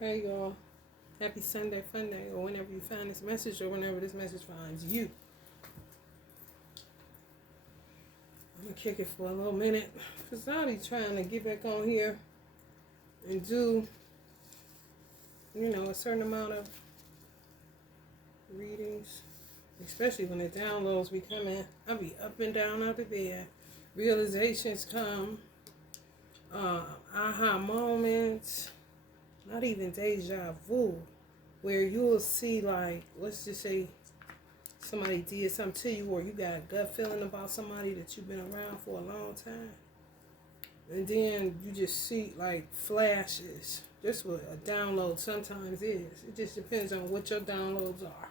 Hey y'all, happy Sunday fun day, or whenever you find this message, or whenever this message finds you. I'm gonna kick it for a little minute because I'll be trying to get back on here and do, a certain amount of readings, especially when the downloads be coming. I'll be up and down out the bed. Realizations come, aha moments, not even deja vu, where you'll see, like, let's just say somebody did something to you, or you got a gut feeling about somebody that you've been around for a long time, and then you just see like flashes. That's what a download sometimes is. It just depends on what your downloads are.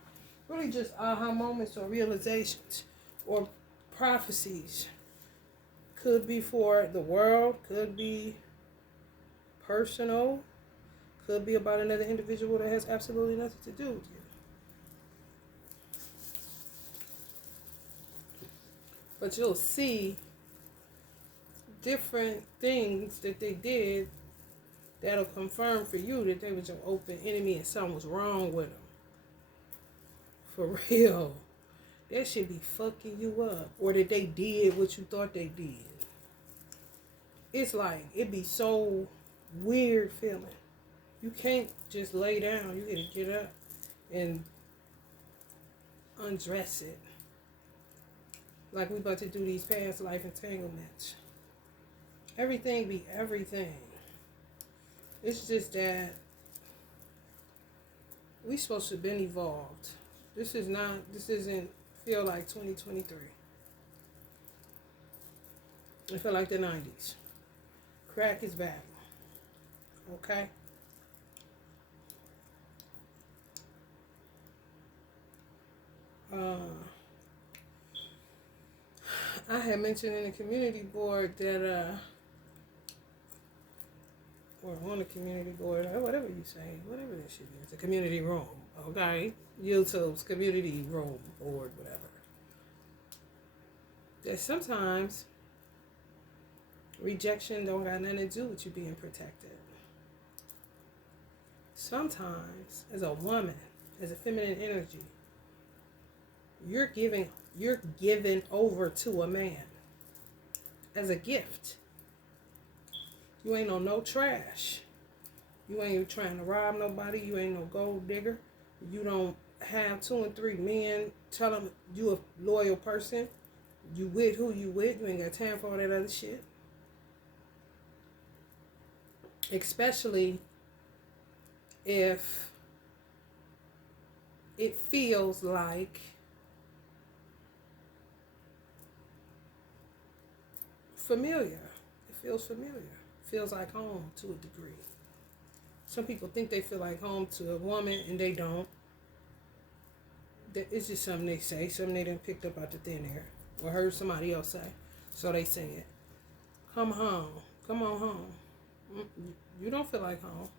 Really just aha moments or realizations or prophecies. Could be for the world, could be personal, could be about another individual that has absolutely nothing to do with you. But you'll see different things that they did that'll confirm for you that they was your open enemy and something was wrong with them. For real. That should be fucking you up. Or that they did what you thought they did. It's like, it be so weird feeling. You can't just lay down. You gotta get up and undress it. Like we about to do these past life entanglements. Everything be everything. It's just that we supposed to have been evolved. This isn't feel like 2023. I feel like the 90s. Crack is back. Okay? I had mentioned in the community board that, or on the community board, or whatever you say, whatever that shit is, the community room, okay? YouTube's community room board, whatever. That sometimes rejection don't got nothing to do with you being protected. Sometimes, as a woman, as a feminine energy, you're given over to a man as a gift. You ain't no trash. You ain't trying to rob nobody. You ain't no gold digger. You don't have 2 and 3 men tell them you a loyal person. You with who you with. You ain't got time for all that other shit. Especially if it feels like familiar. It feels familiar. It feels like home to a degree. Some people think they feel like home to a woman and they don't. It's just something they say, something they done picked up out the thin air or heard somebody else say. So they sing it. Come home. Come on home. You don't feel like home.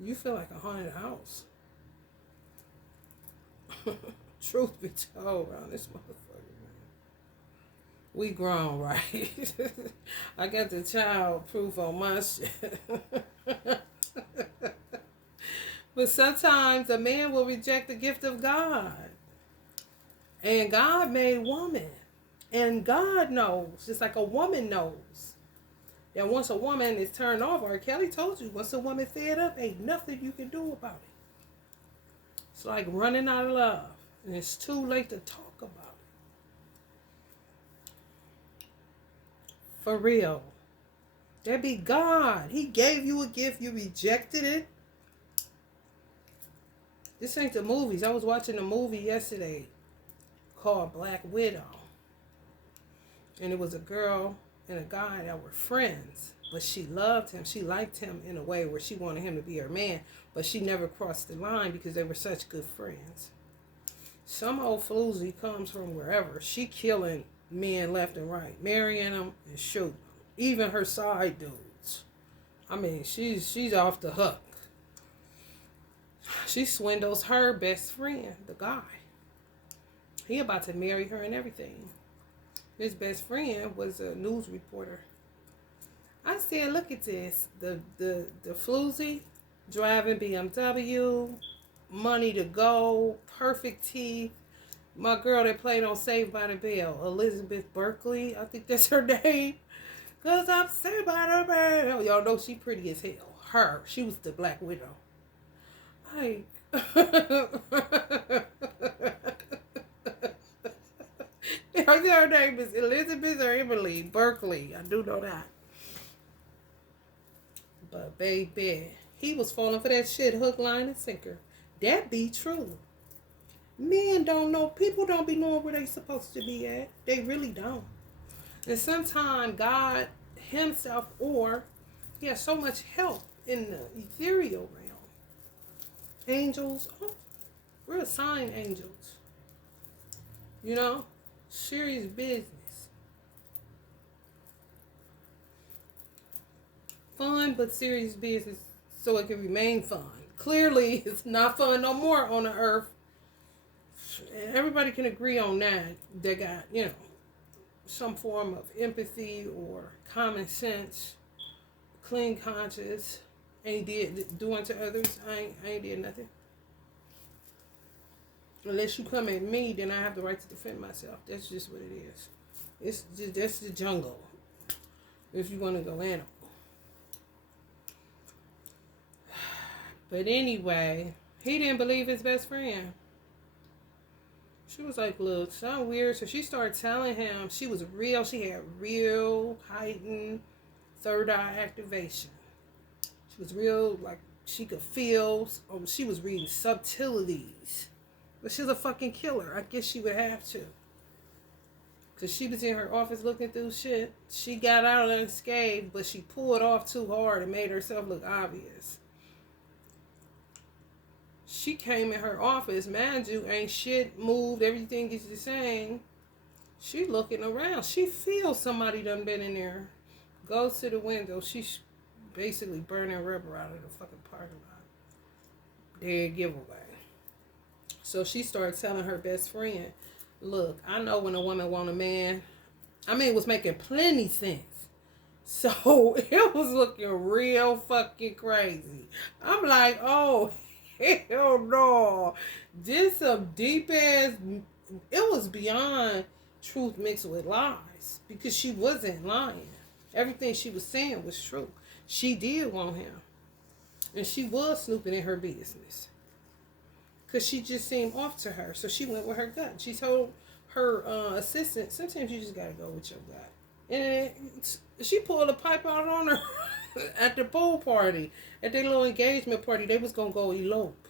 You feel like a haunted house. Truth be told around this motherfucker, man. We grown, right? I got the child proof on my shit. But sometimes a man will reject the gift of God. And God made woman. And God knows, just like a woman knows, that once a woman is turned off, or Kelly told you, once a woman fed up, ain't nothing you can do about it. It's like running out of love. And it's too late to talk about it. For real. That be God. He gave you a gift, you rejected it. This ain't the movies. I was watching a movie yesterday called Black Widow. And it was a girl and a guy that were friends. But she loved him. She liked him in a way where she wanted him to be her man. But she never crossed the line because they were such good friends. Some old floozy comes from wherever. She killing men left and right. Marrying them and shooting them. Even her side dudes. I mean, she's off the hook. She swindles her best friend, the guy. He about to marry her and everything. His best friend was a news reporter. I said, look at this. The floozy driving BMW, money to go, perfect teeth. My girl that played on Saved by the Bell, Elizabeth Berkley, I think that's her name. Cause I'm Saved by the Bell. Y'all know she pretty as hell. She was the Black Widow. Like, her name is Elizabeth or Emily Berkley. I do know that. But baby, he was falling for that shit hook, line, and sinker. That be true. Men don't know. People don't be knowing where they supposed to be at. They really don't. And sometimes God himself, or he has so much help in the ethereal realm. Angels, we're assigned angels. You know? Serious business. Fun, but serious business so it can remain fun. Clearly, it's not fun no more on the earth. And everybody can agree on that. They got, some form of empathy or common sense, clean conscience, ain't did doing to others. I ain't did nothing. Unless you come at me, then I have the right to defend myself. That's just what it is. It's just, that's the jungle. If you want to go animal. But anyway, he didn't believe his best friend. She was like, look, something weird. So she started telling him she was real. She had real heightened third eye activation. She was real, like she could feel. She was reading subtleties. But she's a fucking killer. I guess she would have to. Because she was in her office looking through shit. She got out unscathed, but she pulled off too hard and made herself look obvious. She came in her office, mind you, ain't shit moved, everything is the same. She looking around. She feels somebody done been in there. Goes to the window. She's basically burning rubber out of the fucking parking lot. Dead giveaway. So she started telling her best friend, look, I know when a woman want a man. I mean, it was making plenty sense. So it was looking real fucking crazy. I'm like, oh, hell no. This some deep ass. It was beyond truth mixed with lies. Because she wasn't lying. Everything she was saying was true. She did want him. And she was snooping in her business. Because she just seemed off to her. So she went with her gut. She told her assistant, sometimes you just got to go with your gut. And she pulled a pipe out on her at the pool party. At their little engagement party. They was going to go elope.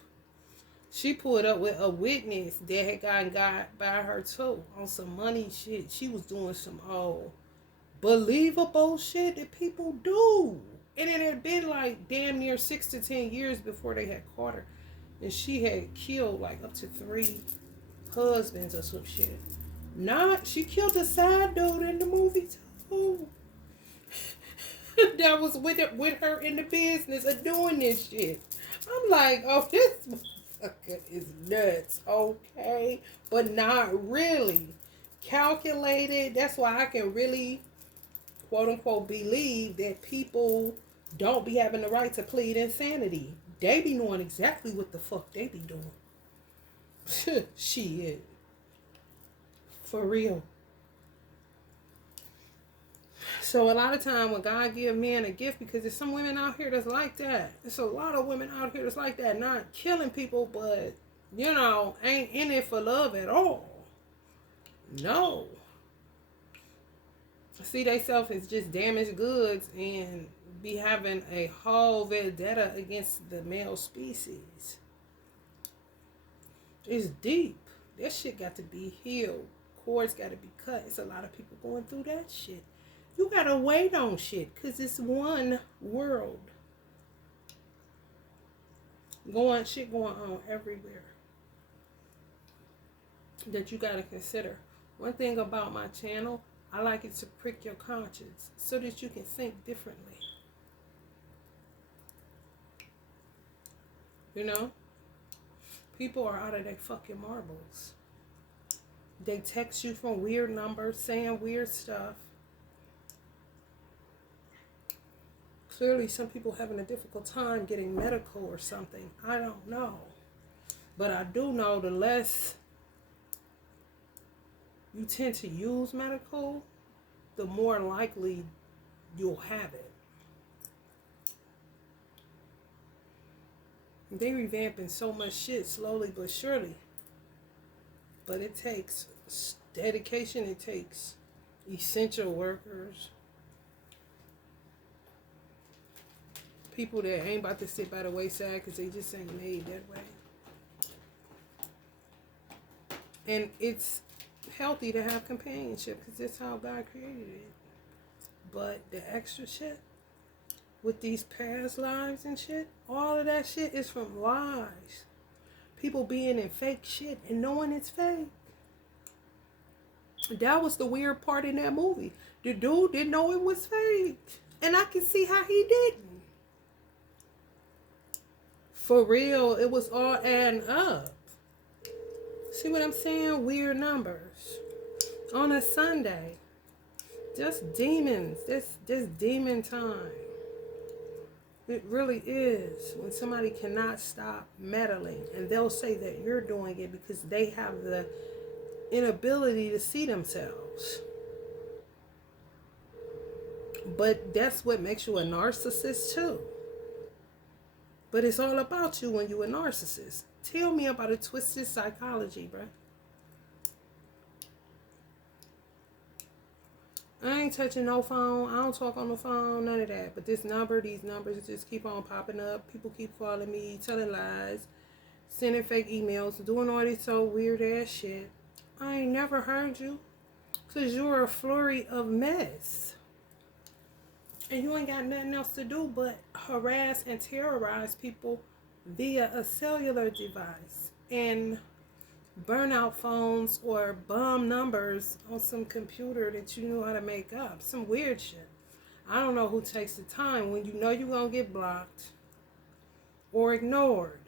She pulled up with a witness that had gotten got by her too. On some money shit. She was doing some believable shit that people do. And it had been like damn near 6 to 10 years before they had caught her. And she had killed like up to 3 husbands or some shit. She killed a side dude in the movie too. That was with her in the business of doing this shit. I'm like, oh, this motherfucker is nuts, okay? But not really. Calculated. That's why I can really, quote unquote, believe that people don't be having the right to plead insanity. They be knowing exactly what the fuck they be doing. Shit. For real. So a lot of time when God give men a gift, because there's some women out here that's like that. There's a lot of women out here that's like that. Not killing people, but, ain't in it for love at all. No. See they self as just damaged goods and be having a whole vendetta against the male species. It's deep. That shit got to be healed. Cords got to be cut. It's a lot of people going through that shit. You got to wait on shit because it's one world. Shit going on everywhere that you got to consider. One thing about my channel, I like it to prick your conscience so that you can think differently. People are out of their fucking marbles. They text you from weird numbers saying weird stuff. Clearly, some people having a difficult time getting medical or something. I don't know. But I do know the less you tend to use medical, the more likely you'll have it. They revamping so much shit slowly but surely. But it takes dedication. It takes essential workers. People that ain't about to sit by the wayside because they just ain't made that way. And it's healthy to have companionship because that's how God created it. But the extra shit with these past lives and shit, all of that shit is from lies. People being in fake shit and knowing it's fake. That was the weird part in that movie. The dude didn't know it was fake. And I can see how he didn't. For real, it was all adding up. See what I'm saying? Weird numbers. On a Sunday. Just demons. Just demon time. It really is. When somebody cannot stop meddling. And they'll say that you're doing it because they have the inability to see themselves. But that's what makes you a narcissist too. But it's all about you when you're a narcissist. Tell me about a twisted psychology, bruh. I ain't touching no phone. I don't talk on the phone, none of that. But this number, these numbers just keep on popping up. People keep calling me, telling lies, sending fake emails, doing all this so weird ass shit. I ain't never heard you. Because you're a flurry of mess. And you ain't got nothing else to do but harass and terrorize people via a cellular device and burn out phones or bomb numbers on some computer that you know how to make up. Some weird shit. I don't know who takes the time when you know you're going to get blocked or ignored.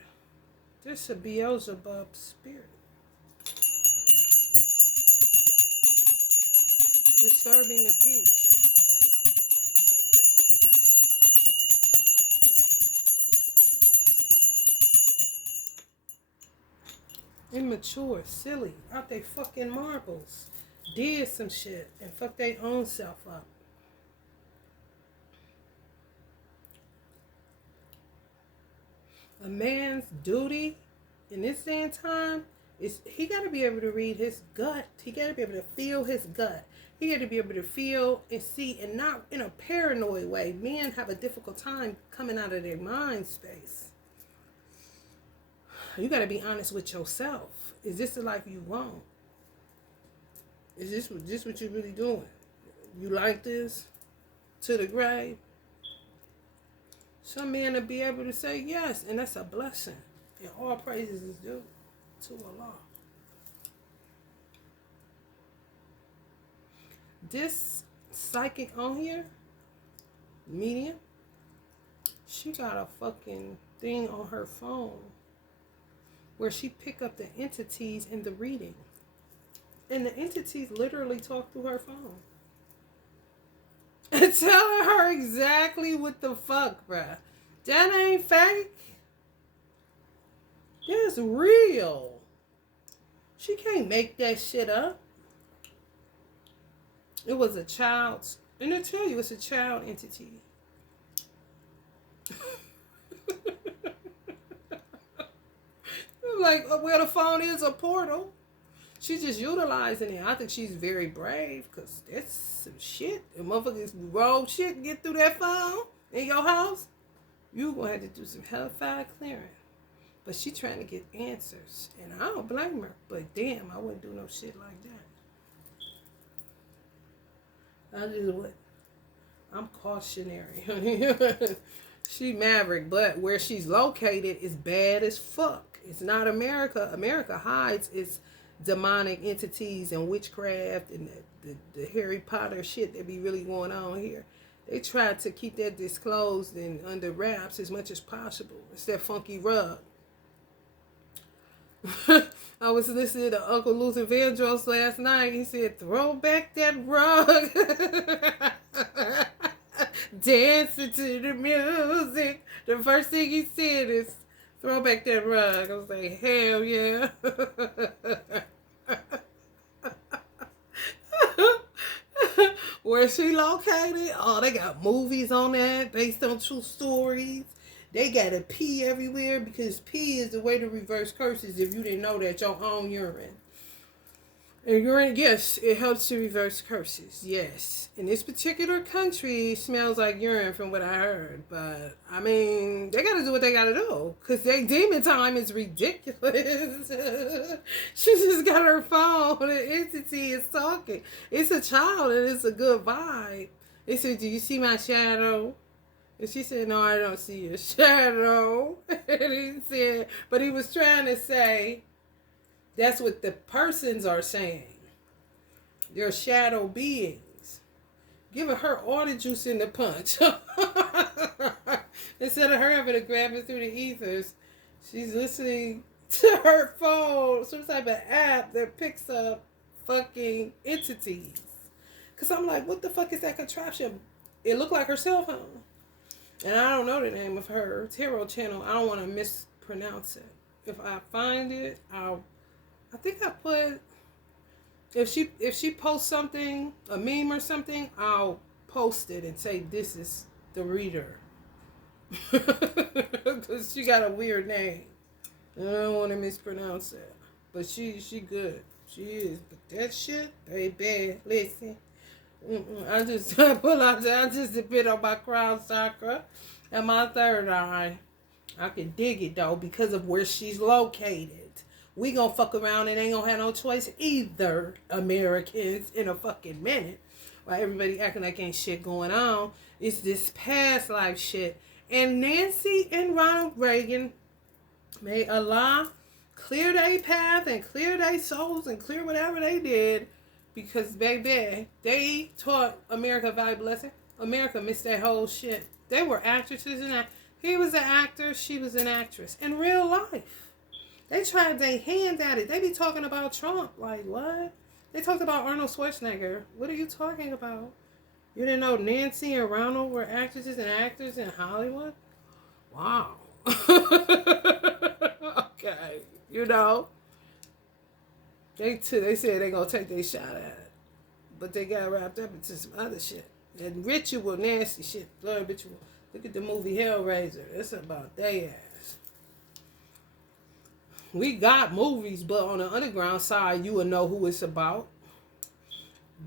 This a Beelzebub spirit. Disturbing the peace. Immature, silly, out they fucking marbles. Did some shit and fucked their own self up. A man's duty in this day and time is he got to be able to read his gut. He got to be able to feel his gut. He got to be able to feel and see, and not in a paranoid way. Men have a difficult time coming out of their mind space. You got to be honest with yourself. Is this the life you want? Is this what you're really doing? You like this to the grave? Some men will be able to say yes, and that's a blessing. And all praises is due to Allah. This psychic on here, medium, she got a fucking thing on her phone where she pick up the entities in the reading. And the entities literally talk through her phone. And telling her exactly what the fuck, bruh. That ain't fake. That's real. She can't make that shit up. It was a child's, and I tell you, it's a child entity. Like, where the phone is a portal. She's just utilizing it. I think she's very brave because that's some shit. And motherfuckers roll shit and get through that phone in your house. You're going to have to do some hellfire clearing. But she trying to get answers. And I don't blame her. But damn, I wouldn't do no shit like that. I just would. I'm cautionary. She maverick, but where she's located is bad as fuck. It's not America. America hides its demonic entities and witchcraft and the Harry Potter shit that be really going on here. They try to keep that disclosed and under wraps as much as possible. It's that funky rug. I was listening to Uncle Luther Vandross last night. He said, throw back that rug. dancing to the music. The first thing he said is, throw back that rug. I was like, hell yeah. Where she located? Oh, they got movies on that based on true stories. They got a pee everywhere because pee is the way to reverse curses if you didn't know that, your own urine. And urine, yes, it helps to reverse curses. Yes. In this particular country, it smells like urine from what I heard. But, I mean, they got to do what they got to do. Because their demon time is ridiculous. She just got her phone. The entity is talking. It's a child and it's a good vibe. It said, do you see my shadow? And she said, no, I don't see your shadow. And he said, but he was trying to say, that's what the persons are saying. They're shadow beings. Giving her all the juice in the punch. Instead of her having to grab it through the ethers, she's listening to her phone, some type of app that picks up fucking entities. Because I'm like, what the fuck is that contraption? It looked like her cell phone. And I don't know the name of her tarot channel. I don't want to mispronounce it. If I find it, I think I put, if she posts something, a meme or something, I'll post it and say this is the reader. Because she got a weird name. And I don't want to mispronounce it. But she good. She is. But that shit, baby, listen. I just pull out there. I just depend on my crown chakra and my third eye. I can dig it though because of where she's located. We gonna fuck around and ain't gonna have no choice either, Americans, in a fucking minute. While everybody acting like ain't shit going on. It's this past life shit. And Nancy and Ronald Reagan, may Allah clear their path and clear their souls and clear whatever they did. Because, baby, they taught America a valuable lesson. America missed that whole shit. They were actresses and he was an actor, she was an actress. In real life. They tried their hand at it. They be talking about Trump. Like, what? They talked about Arnold Schwarzenegger. What are you talking about? You didn't know Nancy and Ronald were actresses and actors in Hollywood? Wow. Okay. You know. They said they gonna take their shot at it. But they got wrapped up into some other shit. And ritual, nasty shit. Blood ritual. Look at the movie Hellraiser. It's about they ass. We got movies, but on the underground side, you will know who it's about.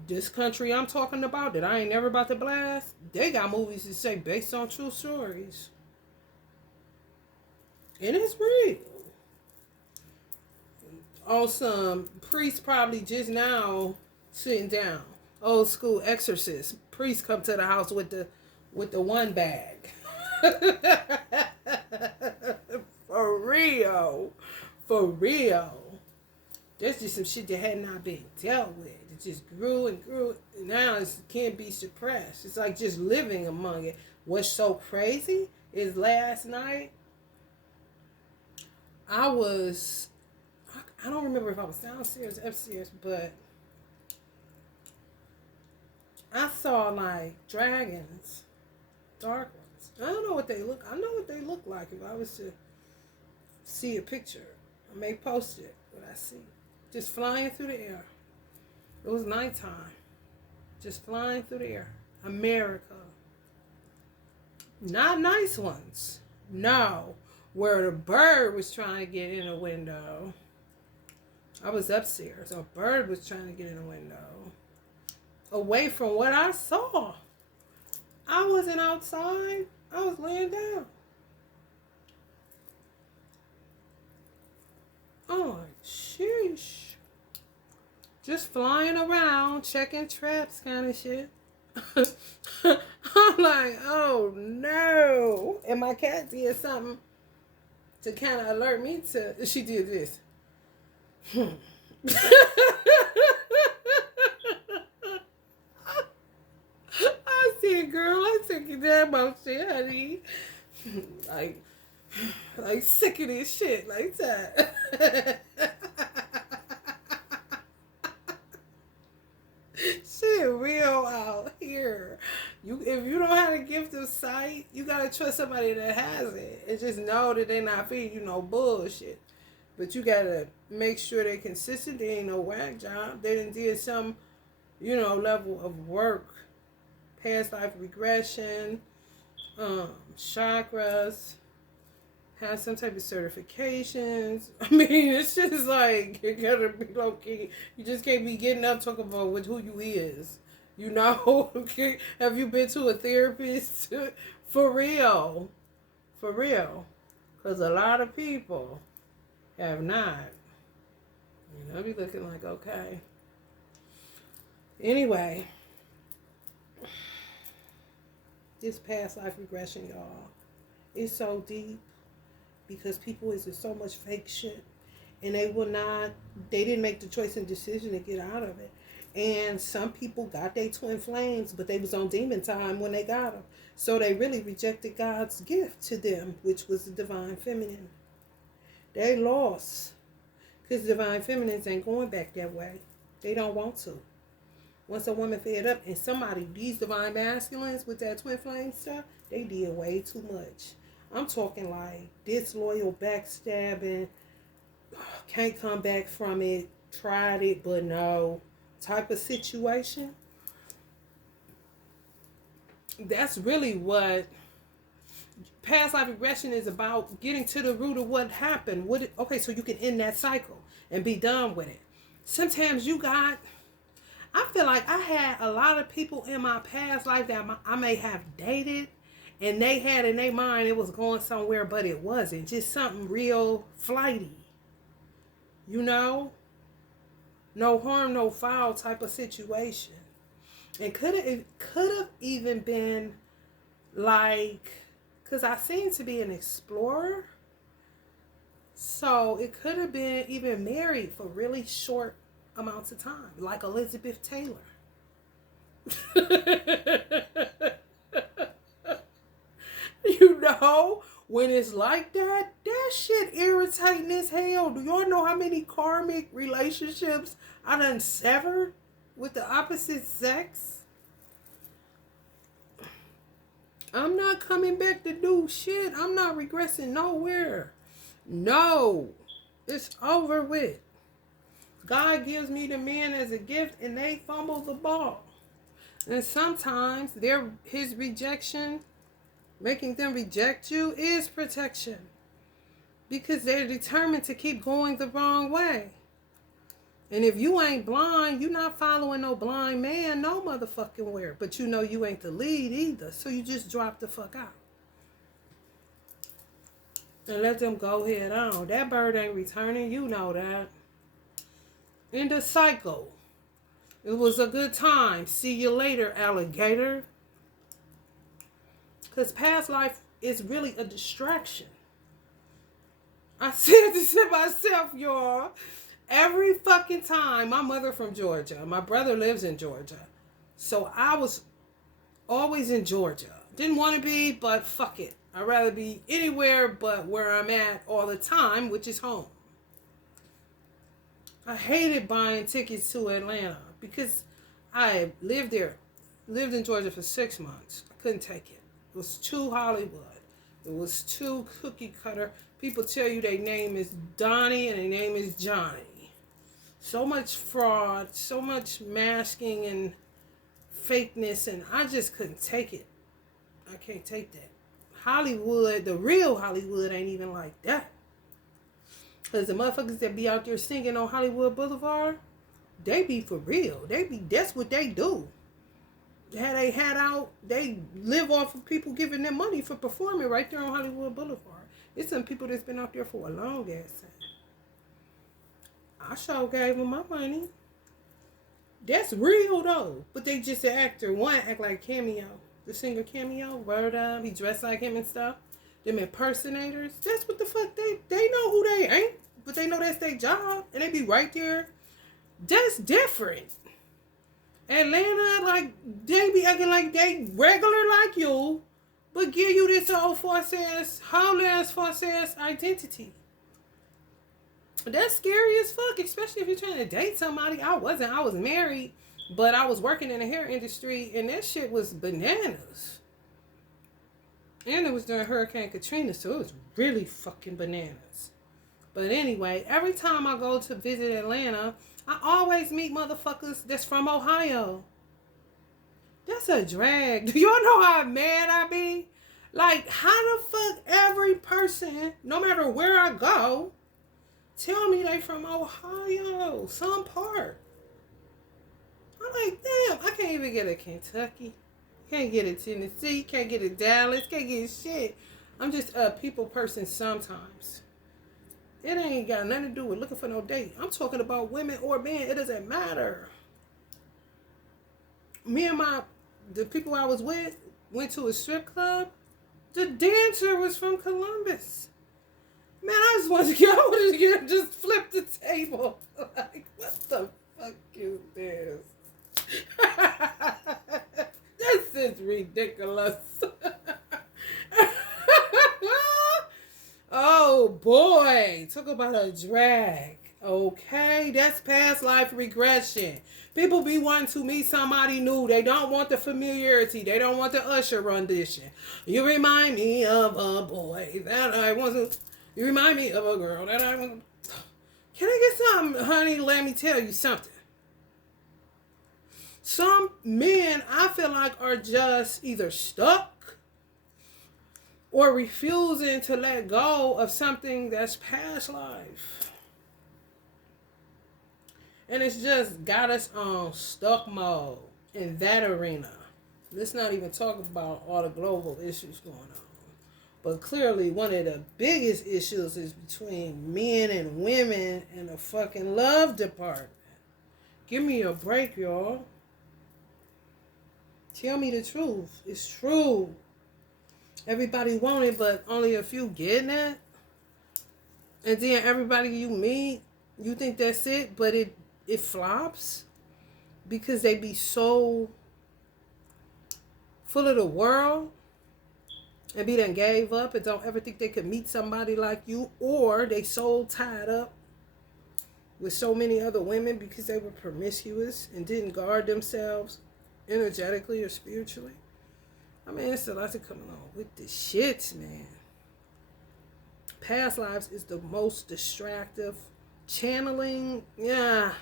This country I'm talking about that I ain't never about to blast, they got movies that say based on true stories. And it's real. On some priest probably just now sitting down. Old school exorcist. Priest come to the house with the one bag. For real. For real. That's just some shit that had not been dealt with. It just grew and grew. And now it can't be suppressed. It's like just living among it. What's so crazy is last night, I don't remember if I was downstairs or upstairs, but I saw like dragons, dark ones. I don't know what they look. I know what they look like if I was to see a picture. I may post it, what I see. Just flying through the air. It was nighttime. Just flying through the air. America. Not nice ones. No. Where the bird was trying to get in a window. I was upstairs. A bird was trying to get in a window. Away from what I saw. I wasn't outside. I was laying down. Oh, sheesh. Just flying around, checking traps kind of shit. I'm like, oh no. And my cat did something to kind of alert me to, she did this. I said, girl, I took your damn out shit, honey. Like sick of this shit like that. Shit real out here. If you don't have the gift of sight, you gotta trust somebody that has it, and just know that they're not feeding you no bullshit. But you gotta make sure they're consistent. They ain't no whack job. They done did some, level of work, past life regression, chakras, have some type of certifications. I mean, it's just like, you gotta be low key. You just can't be getting up talking about who you is. Okay? Have you been to a therapist? For real. For real. Because a lot of people have not. I be looking like, okay. Anyway. This past life regression, y'all, is so deep. Because people is in so much fake shit. And they didn't make the choice and decision to get out of it. And some people got their twin flames, but they was on demon time when they got them. So they really rejected God's gift to them, which was the divine feminine. They lost. Because divine feminines ain't going back that way. They don't want to. Once a woman fed up, and these divine masculines with that twin flame stuff, they did way too much. I'm talking like disloyal, backstabbing, can't come back from it, tried it, but no type of situation. That's really what past life regression is about, getting to the root of what happened. So you can end that cycle and be done with it. Sometimes I feel like I had a lot of people in my past life that I may have dated, and they had in their mind it was going somewhere, but it wasn't. Just something real flighty. No harm, no foul type of situation. And it could have even been like, because I seem to be an explorer. So it could have been even married for really short amounts of time, like Elizabeth Taylor. When it's like that shit irritating as hell. Do y'all know how many karmic relationships I done severed with the opposite sex? I'm not coming back to do shit. I'm not regressing nowhere. No. It's over with. God gives me the man as a gift, and they fumble the ball. And sometimes his rejection, making them reject you, is protection. Because they're determined to keep going the wrong way. And if you ain't blind, you're not following no blind man no motherfucking where. But you ain't the lead either. So you just drop the fuck out. And let them go head on. That bird ain't returning. You know that. In the cycle. It was a good time. See you later, alligator. Because past life is really a distraction. I said this to myself, y'all. Every fucking time. My mother from Georgia. My brother lives in Georgia. So I was always in Georgia. Didn't want to be, but fuck it. I'd rather be anywhere but where I'm at all the time, which is home. I hated buying tickets to Atlanta because I lived in Georgia for 6 months. I couldn't take it. It was too Hollywood. It was too cookie cutter. People tell you their name is Donnie and their name is Johnny. So much fraud, so much masking and fakeness, and I just couldn't take it. I can't take that. Hollywood, the real Hollywood, ain't even like that. Because the motherfuckers that be out there singing on Hollywood Boulevard, they be for real. That's what they do. Had they had out, they live off of people giving them money for performing right there on Hollywood Boulevard. It's some people that's been out there for a long ass time. I sure gave them my money. That's real though. But they just an actor. One act like Cameo. The singer Cameo. Word up. He dressed like him and stuff. Them impersonators. That's what the fuck they know who they ain't. But they know that's their job. And they be right there. That's different. Atlanta, like, they be acting like they regular like you, but give you this old false ass identity. That's scary as fuck, especially if you're trying to date somebody. I was married, But I was working in the hair industry, and that shit was bananas. And it was during Hurricane Katrina, so it was really fucking bananas. But anyway, every time I go to visit Atlanta, I always meet motherfuckers that's from Ohio. That's a drag. Do y'all know how mad I be? Like, how the fuck every person, no matter where I go, tell me they from Ohio, some part. I'm like, damn, I can't even get a Kentucky. Can't get a Tennessee. Can't get a Dallas. Can't get shit. I'm just a people person sometimes. It ain't got nothing to do with looking for no date. I'm talking about women or men. It doesn't matter. Me and the people I was with went to a strip club. The dancer was from Columbus. Man, I wanted to get just flip the table. Like, what the fuck is this? This is ridiculous. Oh boy, talk about a drag. Okay, that's past life regression. People be wanting to meet somebody new. They don't want the familiarity. They don't want the Usher rendition. You remind me of a boy that I wasn't. You remind me of a girl that I wasn't. Can I get something, honey? Let me tell you something. Some men, I feel like, are just either stuck or refusing to let go of something that's past life. And it's just got us on stuck mode in that arena. Let's not even talk about all the global issues going on. But clearly, one of the biggest issues is between men and women in the fucking love department. Give me a break, y'all. Tell me the truth. It's true. Everybody want it, but only a few getting it. And then everybody you meet, you think that's it, but it flops. Because they be so full of the world. And be done gave up and don't ever think they could meet somebody like you. Or they so tied up with so many other women because they were promiscuous and didn't guard themselves energetically or spiritually. I mean, it's a lot to come along with the shits, man. Past lives is the most distractive. Channeling, yeah.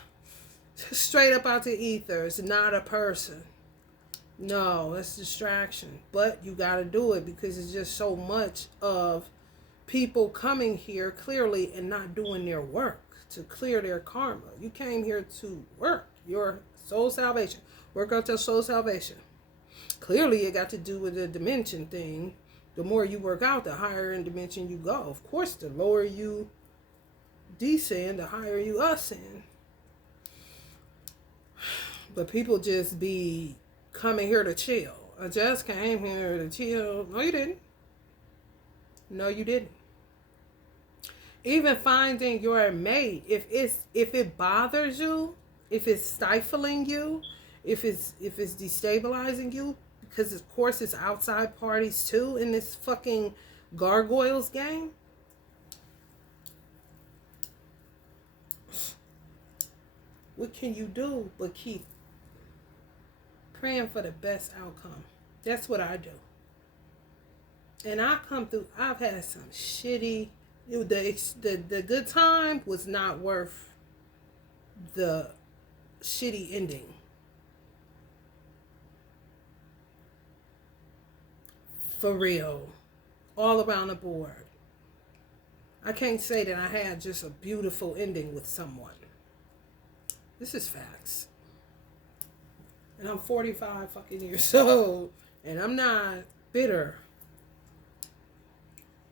Straight up out the ether. It's not a person. No, that's distraction. But you got to do it because it's just so much of people coming here clearly and not doing their work to clear their karma. You came here to work your soul salvation. Work out your soul salvation. Clearly, it got to do with the dimension thing. The more you work out, the higher in dimension you go. Of course, the lower you descend, the higher you ascend. But people just be coming here to chill. I just came here to chill. No, you didn't. No, you didn't. Even finding your mate, if it bothers you, if it's stifling you, if it's destabilizing you, because of course it's outside parties too in this fucking gargoyles game. What can you do but keep praying for the best outcome? That's what I do. And I've had some shitty, the good time was not worth the shitty ending. For real. All around the board. I can't say that I had just a beautiful ending with someone. This is facts. And I'm 45 fucking years old. And I'm not bitter.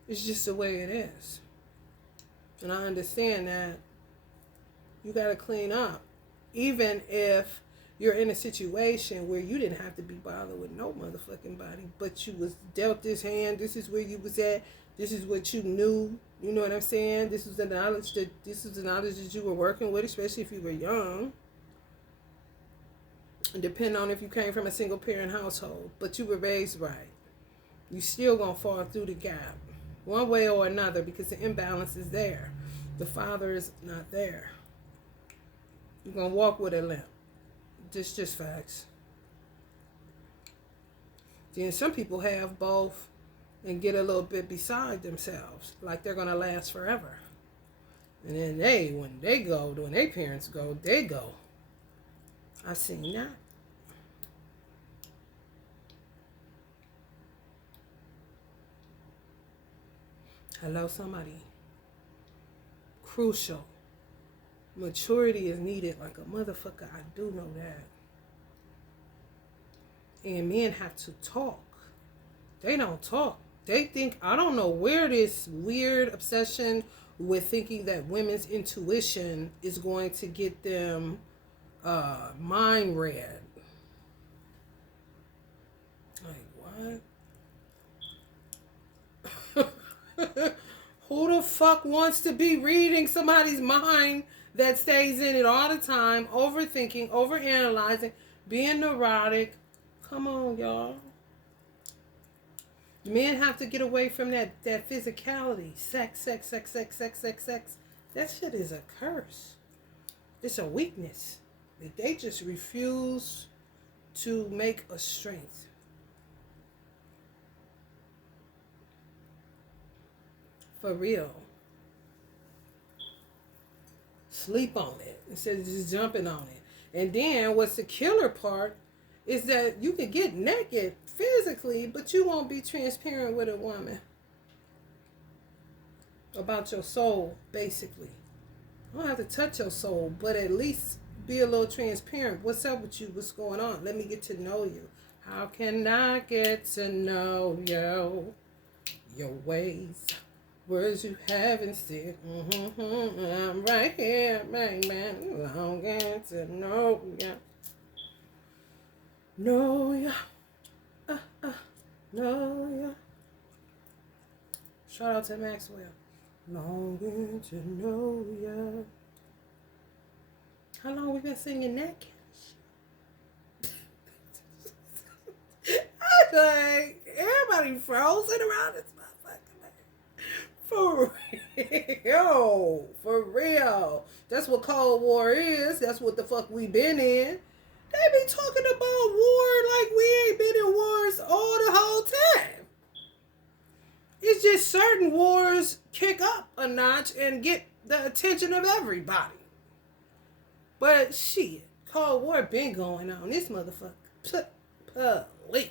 It's just the way it is. And I understand that you got to clean up. Even if you're in a situation where you didn't have to be bothered with no motherfucking body, but you was dealt this hand, this is where you was at, this is what you knew, you know what I'm saying? This was the knowledge that you were working with, especially if you were young. And depending on if you came from a single parent household, but you were raised right. You still gonna fall through the gap, one way or another, because the imbalance is there. The father is not there. You're gonna walk with a limp. This just facts. Then some people have both and get a little bit beside themselves, like they're gonna last forever. And then when their parents go, they go. I seen that. Hello, somebody. Crucial. Maturity is needed like a motherfucker. I do know that. And men have to talk. They don't talk. They think, I don't know where this weird obsession with thinking that women's intuition is going to get them mind read. Like, what? Who the fuck wants to be reading somebody's mind that stays in it all the time, overthinking, overanalyzing, being neurotic? Come on, y'all. Men have to get away from that physicality. Sex. That shit is a curse. It's a weakness that they just refuse to make a strength. For real. Sleep on it instead of just jumping on it. And then what's the killer part is that you can get naked physically, but you won't be transparent with a woman about your soul, basically. I don't have to touch your soul, but at least be a little transparent. What's up with you? What's going on? Let me get to know you. How can I get to know you? Your ways, words you haven't said. I'm right here, man. Longing to know you. Know ya. Know ya. Shout out to Maxwell. Longing to know ya. How long we been singing that kind of shit? Like, everybody frozen around this motherfucker, man. For real. That's what Cold War is. That's what the fuck we been in. They be talking about war like we ain't been in wars all the whole time. It's just certain wars kick up a notch and get the attention of everybody. But shit, Cold War been going on. This motherfucker. Police.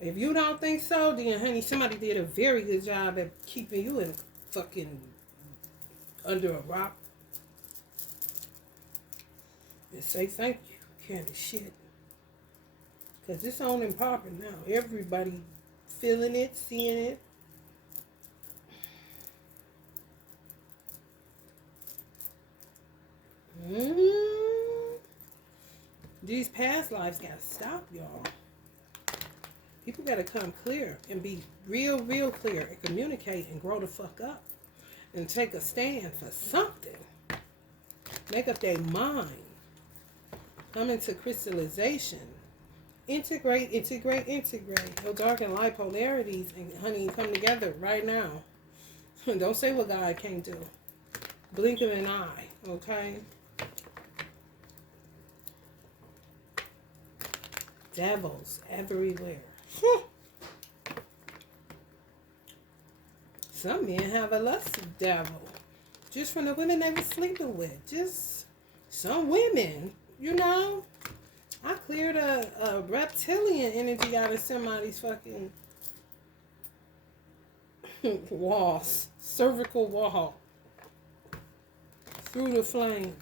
If you don't think so, then honey, somebody did a very good job at keeping you in fucking under a rock. And say thank you, kind of shit. Because it's on and popping now. Everybody feeling it, seeing it. These past lives gotta stop, y'all. People gotta come clear and be real clear and communicate and grow the fuck up and take a stand for something. Make up their mind. Come into crystallization. Integrate. Your dark and light polarities, and honey, come together right now. Don't say what God can't do. Blink of an eye, okay? Devils everywhere. Some men have a lust devil just from the women they were sleeping with. Just some women, you know. I cleared a reptilian energy out of somebody's fucking walls, cervical wall, through the flame.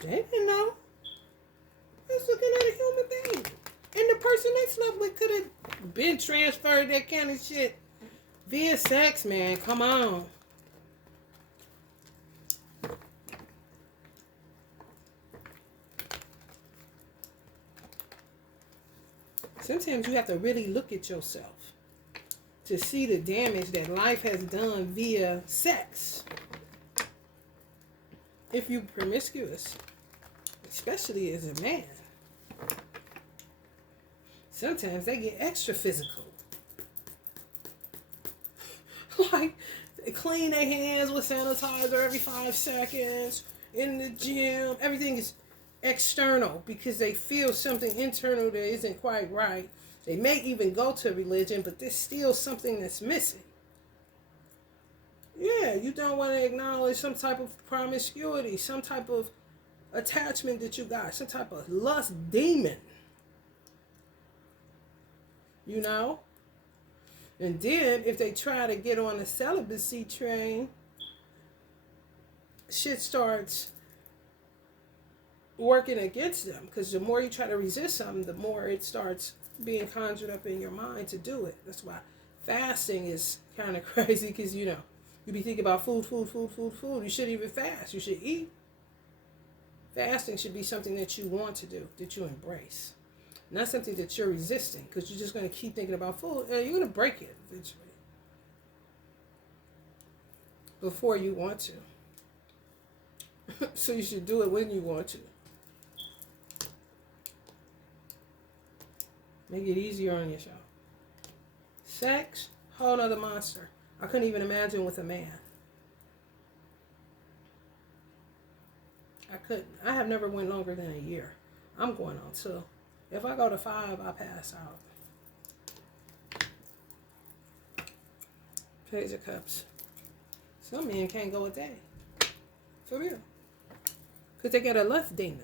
They didn't know. They was looking at a human being. And the person they slept with could have been transferred, that kind of shit, via sex, man. Come on. Sometimes you have to really look at yourself to see the damage that life has done via sex. If you're promiscuous, especially as a man, sometimes they get extra physical. Like, They clean their hands with sanitizer every 5 seconds. In the gym, everything is external because they feel something internal that isn't quite right. They may even go to religion, but there's still something that's missing. Yeah, you don't want to acknowledge some type of promiscuity, some type of attachment that you got, some type of lust demon. You know? And then if they try to get on the celibacy train, shit starts working against them, because the more you try to resist something, the more it starts being conjured up in your mind to do it. That's why fasting is kind of crazy, because you be thinking about food. You shouldn't even fast. You should eat. Fasting should be something that you want to do, that you embrace, not something that you're resisting, because you're just going to keep thinking about food and you're going to break it eventually before you want to. So you should do it when you want to. Make it easier on yourself. Sex, whole nother monster. I couldn't even imagine with a man. I couldn't. I have never went longer than a year. I'm going on 2. If I go to 5, I pass out. Page of Cups. Some men can't go a day. For real. Because they got a lust demon.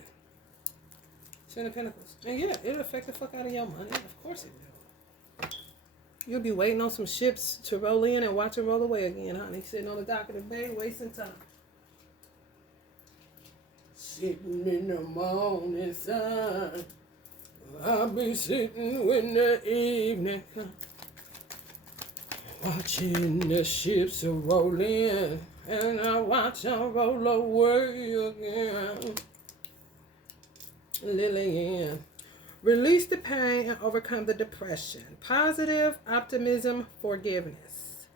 10 of Pentacles. And yeah, it'll affect the fuck out of your money. Of course it will. You'll be waiting on some ships to roll in and watch them roll away again, honey. Sitting on the dock of the bay, wasting time. Sitting in the morning sun. I'll be sitting when the evening comes. Watching the ships roll in. And I watch them roll away again. Lillian. Release the pain and overcome the depression. Positive optimism, forgiveness.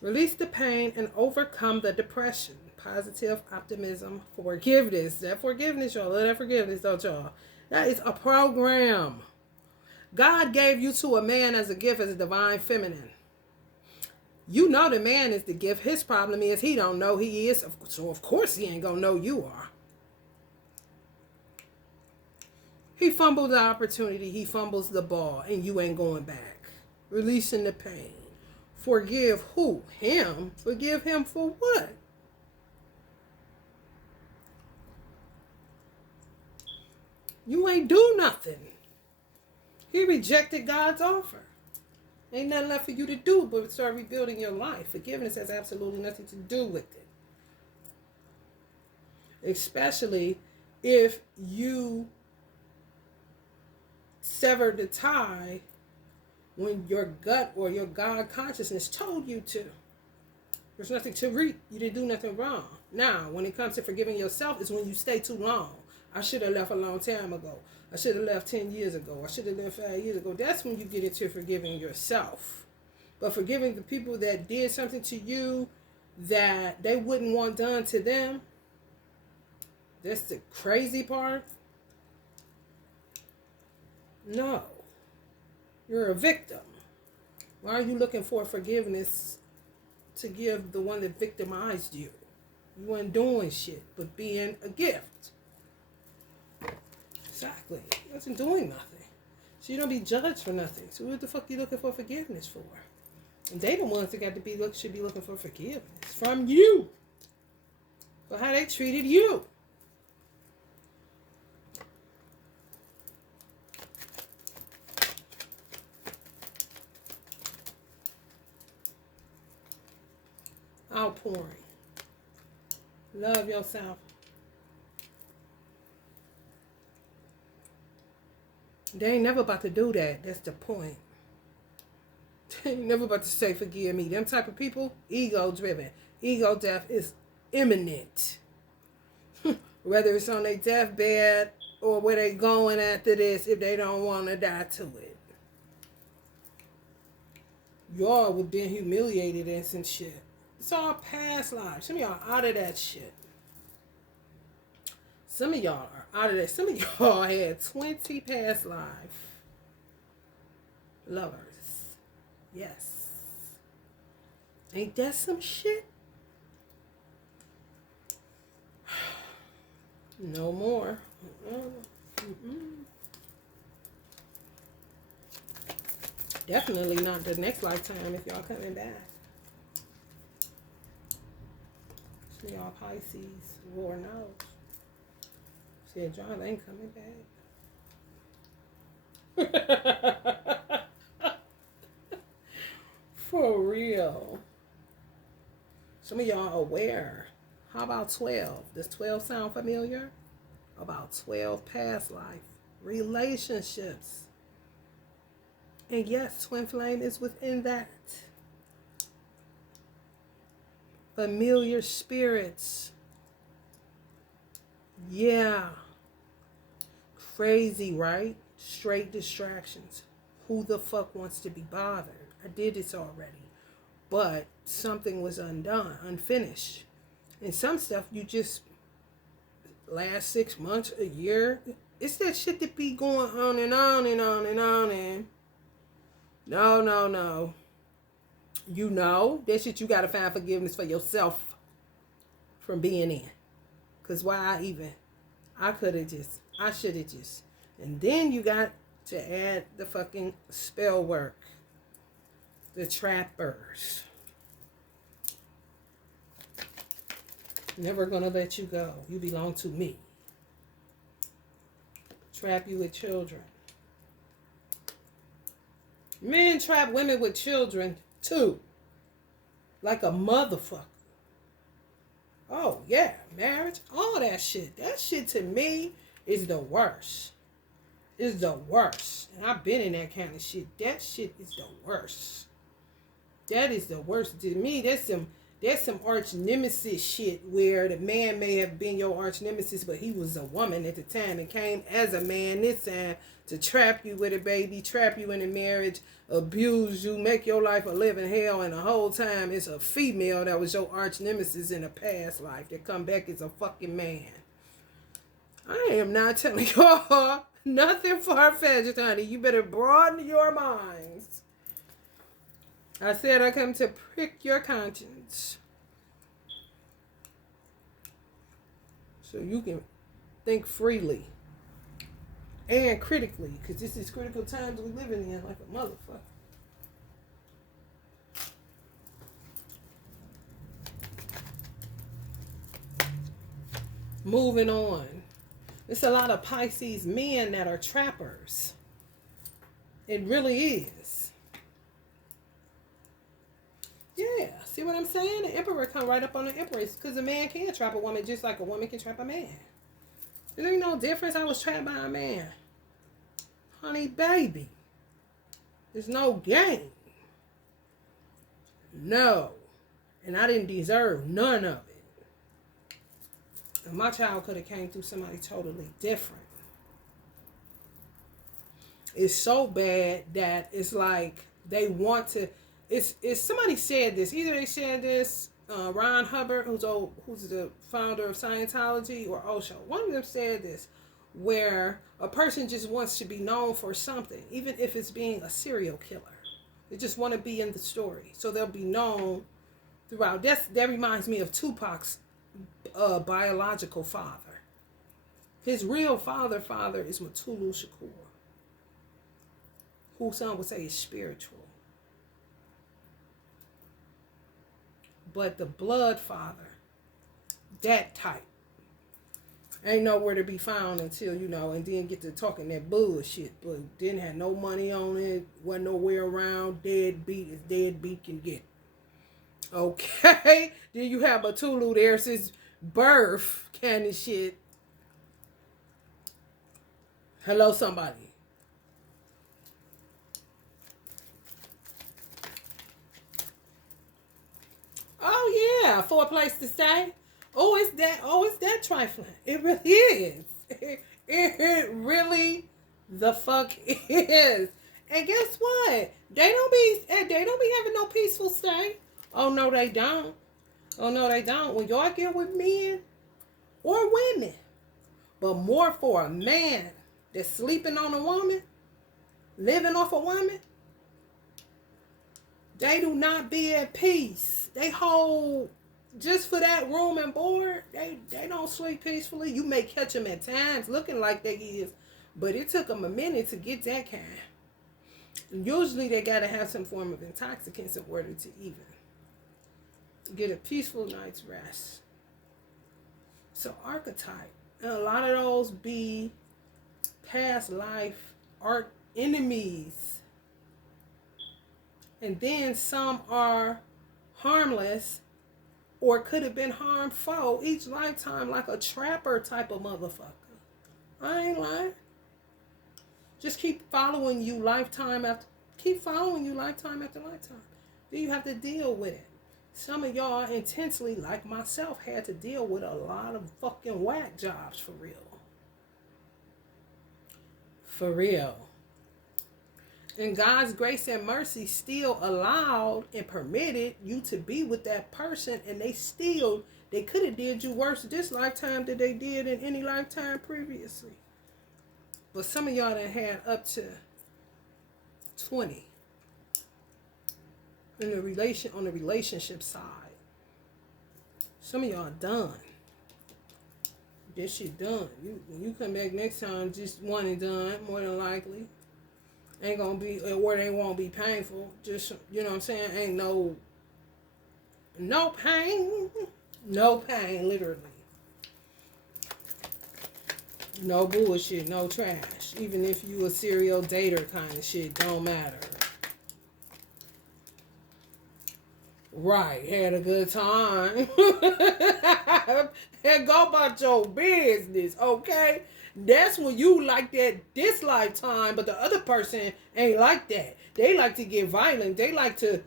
Release the pain and overcome the depression. Positive optimism, forgiveness. That forgiveness, y'all. Love that forgiveness, don't y'all? That is a program. God gave you to a man as a gift, as a divine feminine. You know the man is the gift. His problem is he don't know he is. So of course he ain't gonna know you are. He fumbled the opportunity. He fumbles the ball, and you ain't going back. Releasing the pain. Forgive who? Him. Forgive him for what? You ain't do nothing. He rejected God's offer. Ain't nothing left for you to do but start rebuilding your life. Forgiveness has absolutely nothing to do with it. Especially if you severed the tie when your gut or your God consciousness told you to. There's nothing to reap. You didn't do nothing wrong. Now, when it comes to forgiving yourself, is when you stay too long. I should have left a long time ago. I should have left 10 years ago. I should have left 5 years ago. That's when you get into forgiving yourself. But forgiving the people that did something to you that they wouldn't want done to them, that's the crazy part. No. You're a victim. Why are you looking for forgiveness to give the one that victimized you? You weren't doing shit but being a gift. Exactly. You wasn't doing nothing. So you don't be judged for nothing. So what the fuck you looking for forgiveness for? And they the ones that should be looking for forgiveness from you for how they treated you. Outpouring. Love yourself. They ain't never about to do that. That's the point. They ain't never about to say, forgive me. Them type of people, ego-driven. Ego death is imminent. Whether it's on their deathbed or where they going after this, if they don't want to die to it. Y'all would been humiliated and some shit. It's all past lives. Some of y'all out of that shit. Some of y'all are out of that. Some of y'all had 20 past life lovers. Yes. Ain't that some shit? No more. Definitely not the next lifetime if y'all coming back. See y'all Pisces. Lord knows. Said John ain't coming back. For real. Some of y'all aware. How about 12? Does 12 sound familiar? About 12 past life relationships. And yes, twin flame is within that. Familiar spirits. Yeah. Crazy, right? Straight distractions. Who the fuck wants to be bothered? I did this already. But something was undone, unfinished. And some stuff you just, last 6 months, a year, it's that shit that be going on and on and on and on and no. You know, that shit you gotta find forgiveness for yourself from being in. Cause why I should have just. And then you got to add the fucking spell work. The trappers. Never gonna let you go. You belong to me. Trap you with children. Men trap women with children too. Like a motherfucker. Oh yeah, marriage, all that shit. That shit to me is the worst. Is the worst. And I've been in that kind of shit. That shit is the worst. That is the worst. To me, that's some arch nemesis shit where the man may have been your arch nemesis, but he was a woman at the time and came as a man this time to trap you with a baby, trap you in a marriage, abuse you, make your life a living hell, and the whole time it's a female that was your arch nemesis in a past life that come back as a fucking man. I am not telling y'all nothing far-fetched, honey. You better broaden your minds. I said I come to prick your conscience. So you can think freely. And critically. Because this is critical times we living in like a motherfucker. Moving on. There's a lot of Pisces men that are trappers. It really is. Yeah, see what I'm saying? The emperor come right up on the empress because a man can trap a woman just like a woman can trap a man. There ain't no difference. I was trapped by a man. Honey, baby. There's no game. No. And I didn't deserve none of it. And my child could have came through somebody totally different. It's so bad that it's like they want to... It's somebody said this. Either they said this, Ron Hubbard, who's the founder of Scientology, or Osho. One of them said this, where a person just wants to be known for something, even if it's being a serial killer. They just want to be in the story, so they'll be known throughout. That reminds me of Tupac's biological father. His real father is Mutulu Shakur, who some would say is spiritual. But the blood father, that type, ain't nowhere to be found until, and then get to talking that bullshit. But didn't have no money on it, wasn't nowhere around, deadbeat as deadbeat can get. Okay? Then you have a Tulu there since birth kind of shit. Hello, somebody. Oh yeah, for a place to stay. It's that trifling. It really is. It really the fuck is. And guess what? They don't be having no peaceful stay. Oh no, they don't. When y'all get with men or women, but more for a man that's sleeping on a woman, living off a woman, They do not be at peace. They hold, just for that room and board, they don't sleep peacefully. You may catch them at times looking like they is, but it took them a minute to get that kind. Usually they got to have some form of intoxicants in order to even get a peaceful night's rest. So archetype, and a lot of those be past life arch enemies. And then some are harmless or could have been harmful each lifetime, like a trapper type of motherfucker. I ain't lying. Just keep following you lifetime after lifetime. Then you have to deal with it. Some of y'all intensely, like myself, had to deal with a lot of fucking whack jobs for real. For real. And God's grace and mercy still allowed and permitted you to be with that person, and they could have did you worse this lifetime than they did in any lifetime previously. But some of y'all done had up to 20 in the on the relationship side. Some of y'all done. This shit done. When you come back next time, just one and done, more than likely. Ain't gonna be, or they won't be painful. Just, you know what I'm saying? Ain't no pain. No pain, literally. No bullshit, no trash. Even if you a serial dater kind of shit, don't matter. Right, had a good time. And go about your business, okay? That's when you like that this lifetime, but the other person ain't like that. They like to get violent. They like to,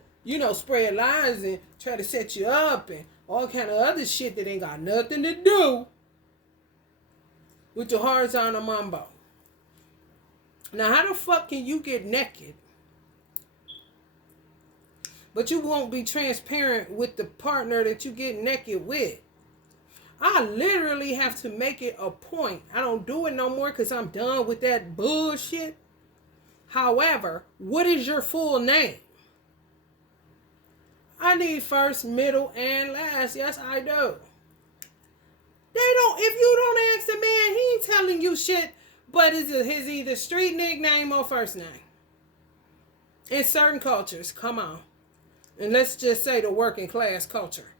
spread lies and try to set you up and all kind of other shit that ain't got nothing to do with your horizontal mambo. Now, how the fuck can you get naked, but you won't be transparent with the partner that you get naked with? I literally have to make it a point. I don't do it no more because I'm done with that bullshit. However, what is your full name? I need first, middle, and last. Yes, I do. If you don't ask the man, he ain't telling you shit, but it's his either street nickname or first name. In certain cultures, come on. And let's just say the working class culture.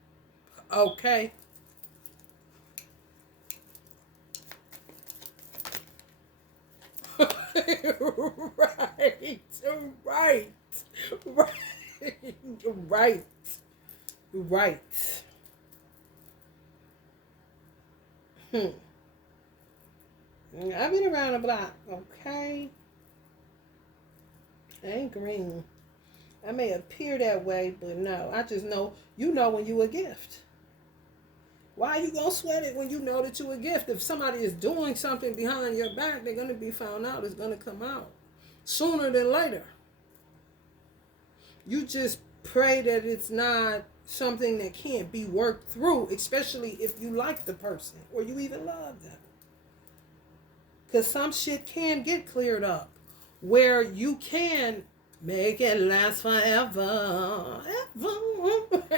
Okay? Right. I've been around the block, okay? I ain't green. I may appear that way, but no. I just know, when you a gift. Why you gonna sweat it when you know that you a gift? If somebody is doing something behind your back, they're gonna be found out. It's gonna come out sooner than later. You just pray that it's not something that can't be worked through, especially if you like the person or you even love them. Because some shit can get cleared up where you can make it last forever.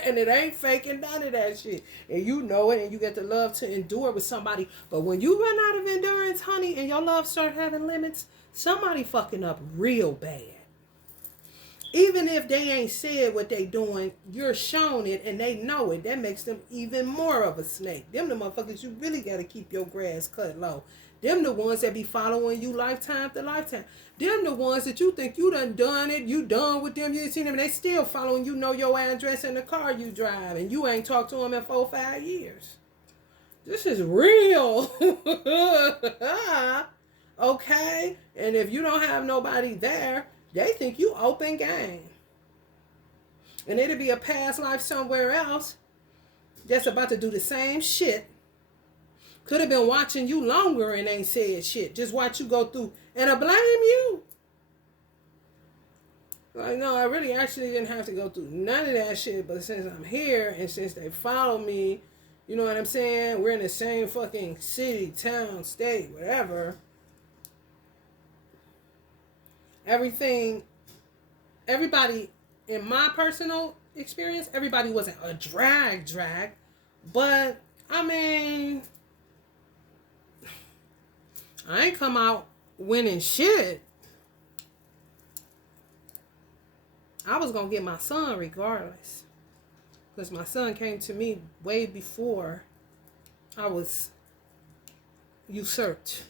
And it ain't faking none of that shit. And you know it, and you get the love to endure with somebody. But when you run out of endurance, honey, and your love start having limits, somebody fucking up real bad. Even if they ain't said what they doing, you're shown it and they know it. That makes them even more of a snake. Them the motherfuckers you really got to keep your grass cut low. Them the ones that be following you lifetime to lifetime. Them the ones that you think you done it, you done with them, you ain't seen them, and they still following you, know your address and the car you drive, and you ain't talked to them in 4-5 years. This is real. Okay? And if you don't have nobody there, they think you open game. And it'll be a past life somewhere else that's about to do the same shit. Could have been watching you longer and ain't said shit. Just watch you go through. And I blame you. Like, no, I really actually didn't have to go through none of that shit. But since I'm here and since they follow me, you know what I'm saying? We're in the same fucking city, town, state, whatever. Everybody in my personal experience, everybody wasn't a drag, but I mean, I ain't come out winning shit. I was gonna get my son regardless, because my son came to me way before I was usurped.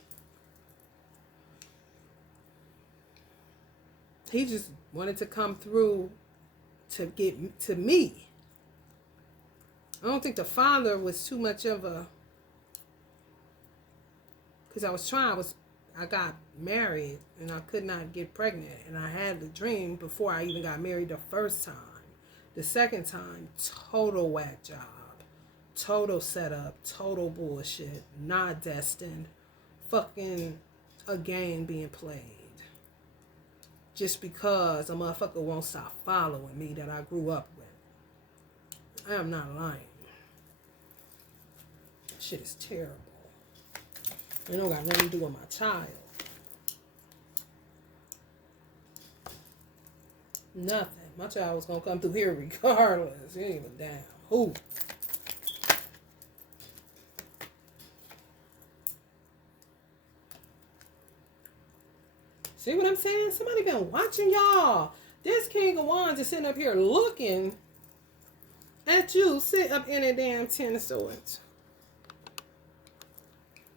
He just wanted to come through to get to me. I don't think the father was too much of a, because I got married and I could not get pregnant, and I had the dream before I even got married the first time. The second time, total whack job, total setup, total bullshit, not destined, fucking a game being played. Just because a motherfucker won't stop following me that I grew up with. I am not lying. Shit is terrible. It don't got nothing to do with my child. Nothing. My child was gonna come through here regardless. It ain't even damn who. See what I'm saying? Somebody been watching y'all. This King of Wands is sitting up here looking at you sit up in a damn Ten of Swords.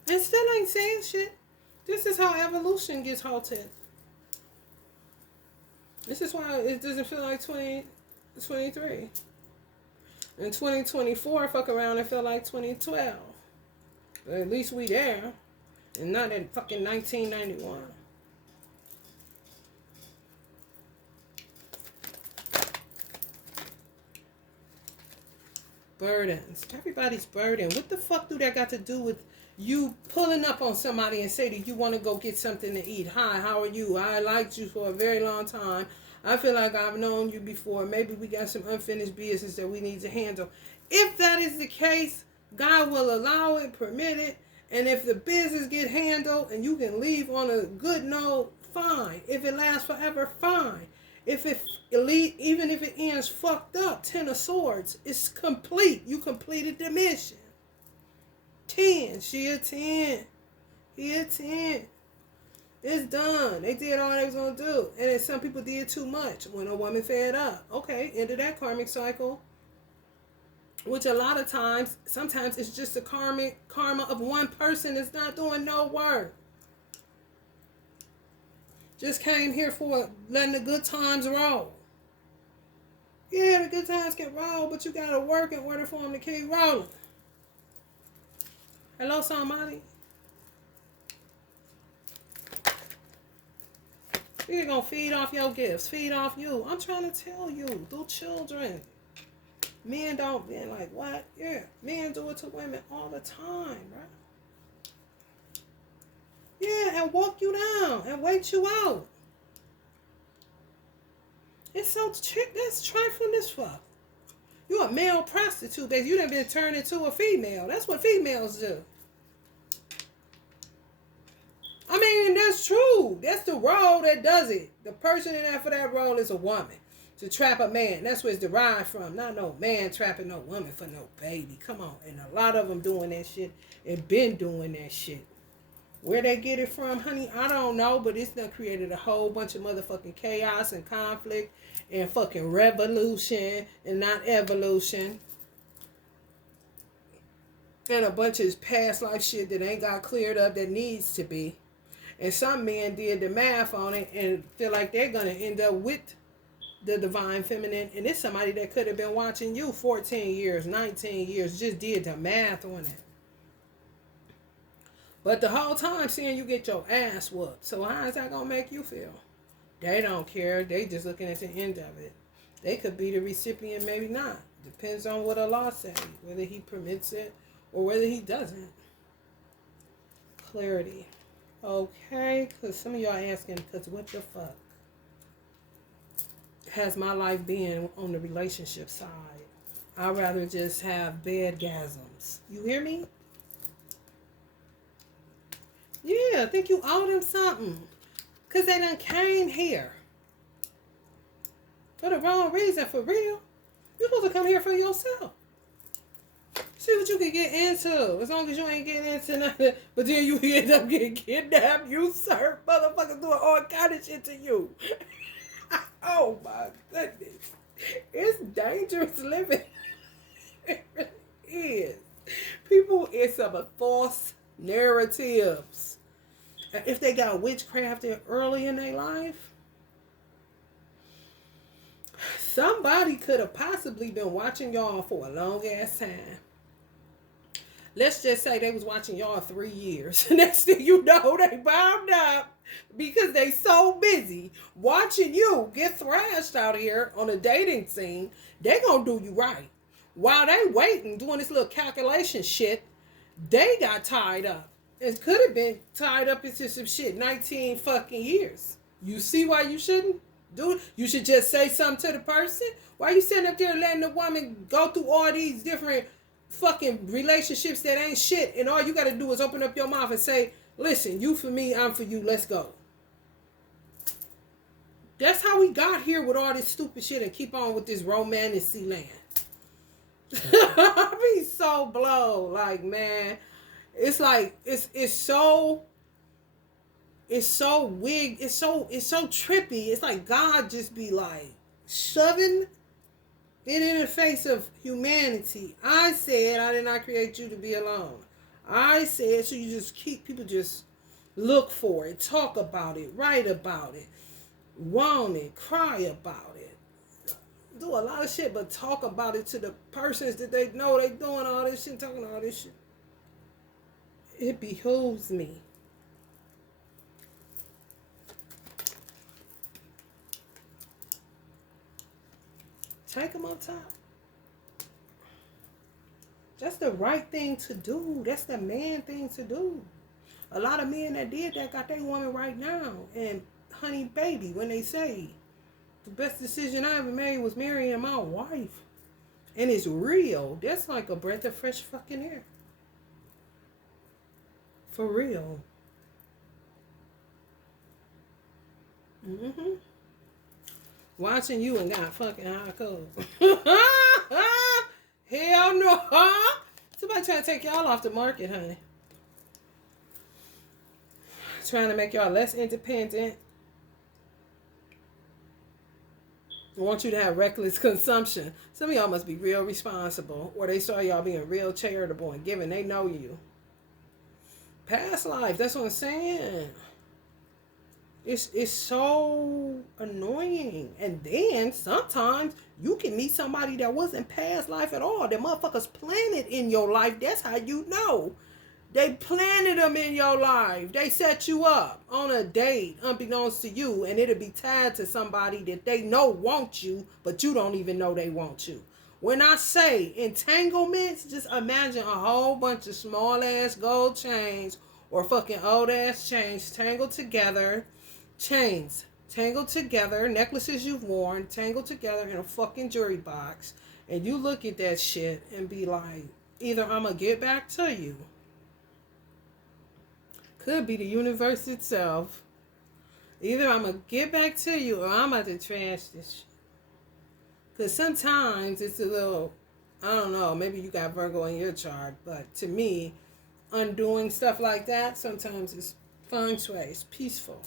And still ain't saying shit. This is how evolution gets halted. This is why it doesn't feel like 2023. In 2024, fuck around and feel like 2012. But at least we there. And not in fucking 1991. Burdens. Everybody's burden. What the fuck do that got to do with you pulling up on somebody and say that you want to go get something to eat? Hi, how are you? I liked you for a very long time. I feel like I've known you before. Maybe we got some unfinished business that we need to handle. If that is the case, God will allow it, permit it. And if the business get handled and you can leave on a good note, fine. If it lasts forever, fine. If it even if it ends fucked up, Ten of Swords, it's complete. You completed the mission. 10. She a 10. He a 10. It's done. They did all they was going to do. And then some people did too much when a woman fed up. Okay, end of that karmic cycle. Which a lot of times, sometimes it's just the karma of one person that's not doing no work. Just came here for letting the good times roll. Yeah, the good times can roll, but you got to work in order for them to keep rolling. Hello, somebody. You're going to feed off your gifts. Feed off you. I'm trying to tell you. Do children. Men don't. Men like, what? Yeah. Men do it to women all the time, right? Yeah, and walk you down and wait you out. It's so that's trifling as fuck. You a male prostitute that you done been turned into a female. That's what females do. I mean, that's true. That's the role that does it. The person in there for that role is a woman. To trap a man. That's where it's derived from. Not no man trapping no woman for no baby. Come on. And a lot of them doing that shit and been doing that shit. Where they get it from, honey, I don't know. But it's done created a whole bunch of motherfucking chaos and conflict and fucking revolution and not evolution. And a bunch of past life shit that ain't got cleared up that needs to be. And some men did the math on it and feel like they're going to end up with the divine feminine. And it's somebody that could have been watching you 14 years, 19 years, just did the math on it. But the whole time seeing you get your ass whooped. So how is that going to make you feel? They don't care. They just looking at the end of it. They could be the recipient, maybe not. Depends on what Allah says, whether he permits it or whether he doesn't. Clarity. Okay, because some of y'all asking, because what the fuck has my life been on the relationship side? I'd rather just have bedgasms. You hear me? Yeah, I think you owe them something. Because they done came here. for the wrong reason, for real. You're supposed to come here for yourself. See what you can get into. As long as you ain't getting into nothing. But then you end up getting kidnapped, usurped, motherfuckers doing all kind of shit to you. Oh my goodness. It's dangerous living. It really is. People, it's some false narratives. If they got witchcrafted early in their life, somebody could have possibly been watching y'all for a long ass time. Let's just say they was watching y'all 3 years. Next thing you know, they bombed up because they so busy watching you get thrashed out here on a dating scene. They gonna do you right. While they waiting, doing this little calculation shit, they got tied up. It could have been tied up into some shit 19 fucking years. You see why you shouldn't do it? You should just say something to the person. Why you sitting up there letting the woman go through all these different fucking relationships that ain't shit, and all you gotta do is open up your mouth and say, listen, you for me, I'm for you, let's go. That's how we got here with all this stupid shit and keep on with this romantic land. I be so blown, like, man, it's like it's so wig, it's so trippy. It's like God just be like shoving it in the face of humanity. I said I did not create you to be alone. I said, so you just keep people just look for it, talk about it, write about it, want it, cry about it, do a lot of shit, but talk about it to the persons that they know they doing all this shit, talking all this shit. It behooves me. Take them up top. That's the right thing to do. That's the man thing to do. A lot of men that did that got their woman right now. And honey baby, when they say the best decision I ever made was marrying my wife. And it's real. That's like a breath of fresh fucking air. For real. Mm-hmm. Watching you and got fucking high cold. Hell no. Somebody trying to take y'all off the market, honey. Trying to make y'all less independent. I want you to have reckless consumption. Some of y'all must be real responsible. Or they saw y'all being real charitable and giving. They know you. Past life. That's what I'm saying. It's so annoying. And then sometimes you can meet somebody that wasn't past life at all. The motherfuckers planted in your life. That's how you know. They planted them in your life. They set you up on a date unbeknownst to you. And it'll be tied to somebody that they know wants you, but you don't even know they want you. When I say entanglements, just imagine a whole bunch of small ass gold chains or fucking old ass chains tangled together. Chains tangled together, necklaces you've worn tangled together in a fucking jewelry box, and you look at that shit and be like, either I'm gonna get back to you, could be the universe itself, either I'm gonna get back to you or I'm about to trash this shit. Because sometimes it's a little, I don't know, maybe you got Virgo in your chart, but to me, undoing stuff like that sometimes it's feng shui, it's peaceful.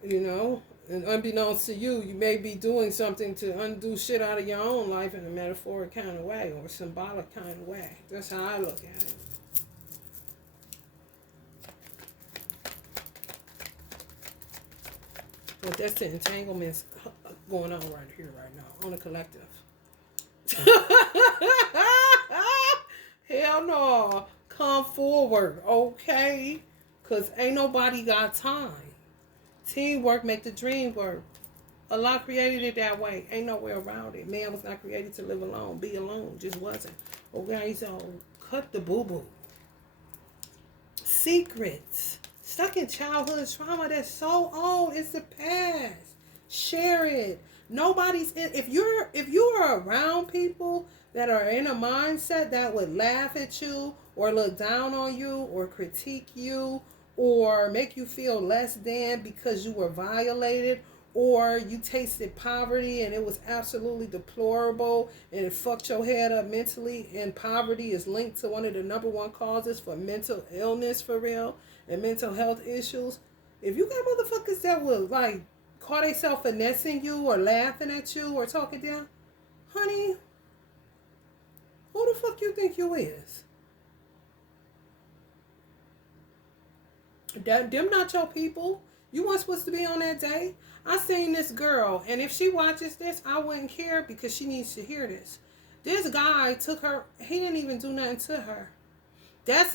You know, and unbeknownst to you, you may be doing something to undo shit out of your own life in a metaphoric kind of way or a symbolic kind of way. That's how I look at it. But that's the entanglements going on right here, right now, on the collective. Hell no. Come forward, okay? Because ain't nobody got time. Teamwork make the dream work. Allah created it that way. Ain't no way around it. Man was not created to live alone, be alone. Just wasn't. Okay, so cut the boo-boo. Secrets. Stuck in childhood trauma that's so old. It's the past. Share it. Nobody's in. If you are around people that are in a mindset that would laugh at you or look down on you or critique you or make you feel less than because you were violated or you tasted poverty and it was absolutely deplorable and it fucked your head up mentally, and poverty is linked to one of the number one causes for mental illness for real and mental health issues. If you got motherfuckers that will like call themselves finessing you or laughing at you or talking down, honey, who the fuck you think you is? Them not your people. You weren't supposed to be on that date. I seen this girl, and if she watches this, I wouldn't care because she needs to hear this. This guy took her. He didn't even do nothing to her. That's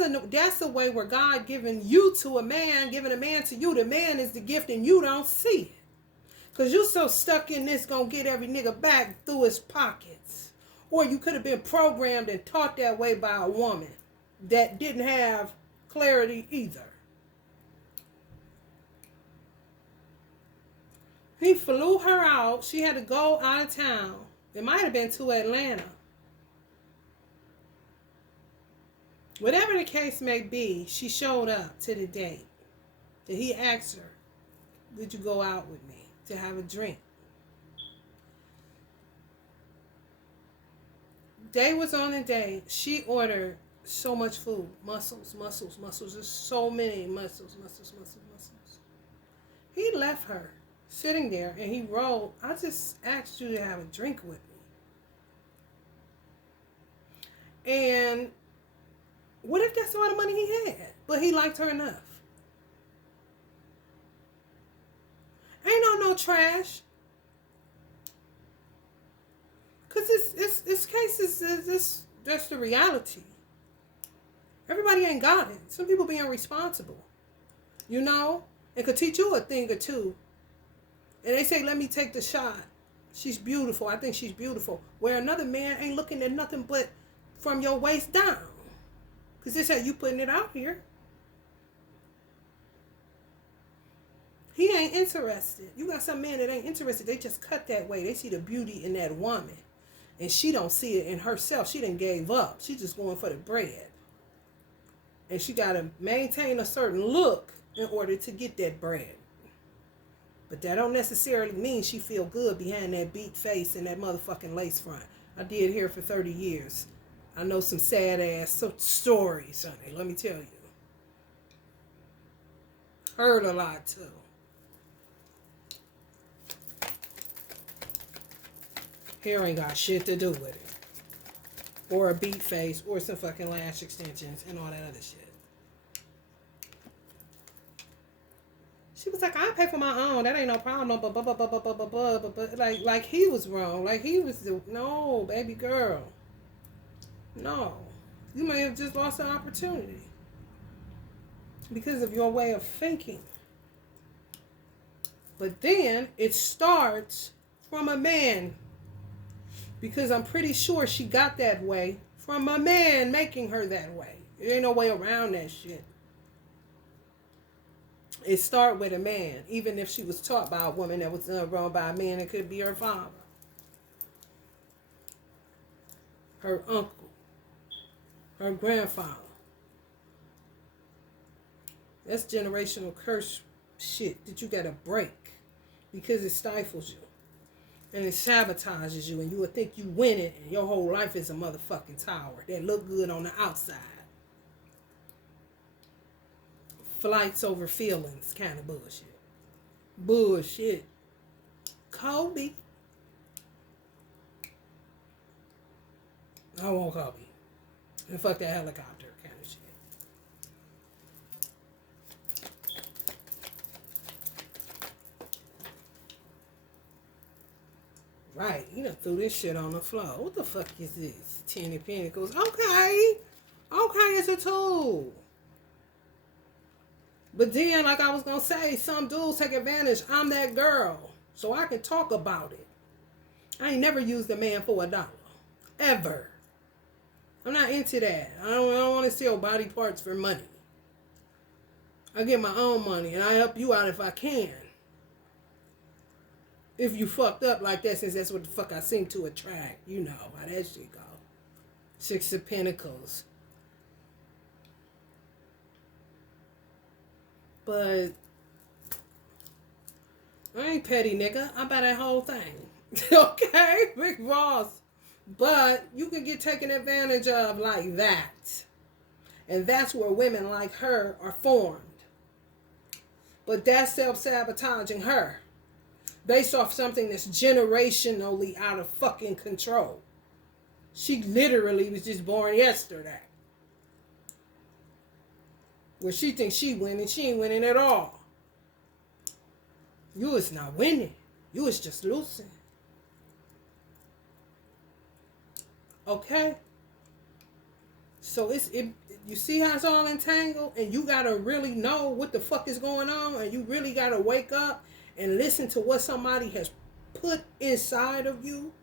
a way where God giving you to a man, giving a man to you. The man is the gift, and you don't see it. Because you so stuck in this gonna get every nigga back through his pockets. Or you could have been programmed and taught that way by a woman that didn't have clarity either. He flew her out. She had to go out of town. It might have been to Atlanta. Whatever the case may be, she showed up to the date. And he asked her, "Would you go out with me to have a drink?" They was on a date. She ordered so much food. Mussels. There's so many mussels. He left her sitting there and he wrote, "I just asked you to have a drink with me." And what if that's all the money he had? But he liked her enough. Ain't no trash. Because it's cases, that's the reality. Everybody ain't got it. Some people being responsible. You know? It could teach you a thing or two. And they say, "Let me take the shot. She's beautiful. I think she's beautiful." Where another man ain't looking at nothing but from your waist down. Because this is how you putting it out here. He ain't interested. You got some men that ain't interested. They just cut that way. They see the beauty in that woman. And she don't see it in herself. She done gave up. She just going for the bread. And she got to maintain a certain look in order to get that bread. But that don't necessarily mean she feel good behind that beat face and that motherfucking lace front. I did here for 30 years. I know some sad ass stories, honey. Let me tell you. Heard a lot too. Hair ain't got shit to do with it. Or a beat face, or some fucking lash extensions, and all that other shit. She was like, "I pay for my own. That ain't no problem." But like he was wrong. Like he was no, baby girl. No. You may have just lost an opportunity. Because of your way of thinking. But then it starts from a man. Because I'm pretty sure she got that way from a man making her that way. There ain't no way around that shit. It started with a man. Even if she was taught by a woman that was done wrong by a man, it could be her father. Her uncle. Her grandfather. That's generational curse shit that you gotta break. Because it stifles you. And it sabotages you, and you would think you win it, and your whole life is a motherfucking tower that look good on the outside. Flights over feelings kind of bullshit. Bullshit. Kobe. I want Kobe. And fuck that helicopter kind of shit. Right, he done threw this shit on the floor. What the fuck is this? 10 of Pentacles. Okay, it's a tool. But then, like I was going to say, some dudes take advantage. I'm that girl, so I can talk about it. I ain't never used a man for $1. Ever. I'm not into that. I don't want to sell body parts for money. I get my own money, and I help you out if I can. If you fucked up like that, since that's what the fuck I seem to attract. You know how that shit go. 6 of Pentacles. But I ain't petty, nigga. I buy that whole thing. Okay, big boss. But you can get taken advantage of like that. And that's where women like her are formed. But that's self-sabotaging her. Based off something that's generationally out of fucking control. She literally was just born yesterday. Where she thinks she winning, she ain't winning at all. You is not winning. You is just losing. Okay? So you see how it's all entangled? And you gotta really know what the fuck is going on. And you really gotta wake up and listen to what somebody has put inside of you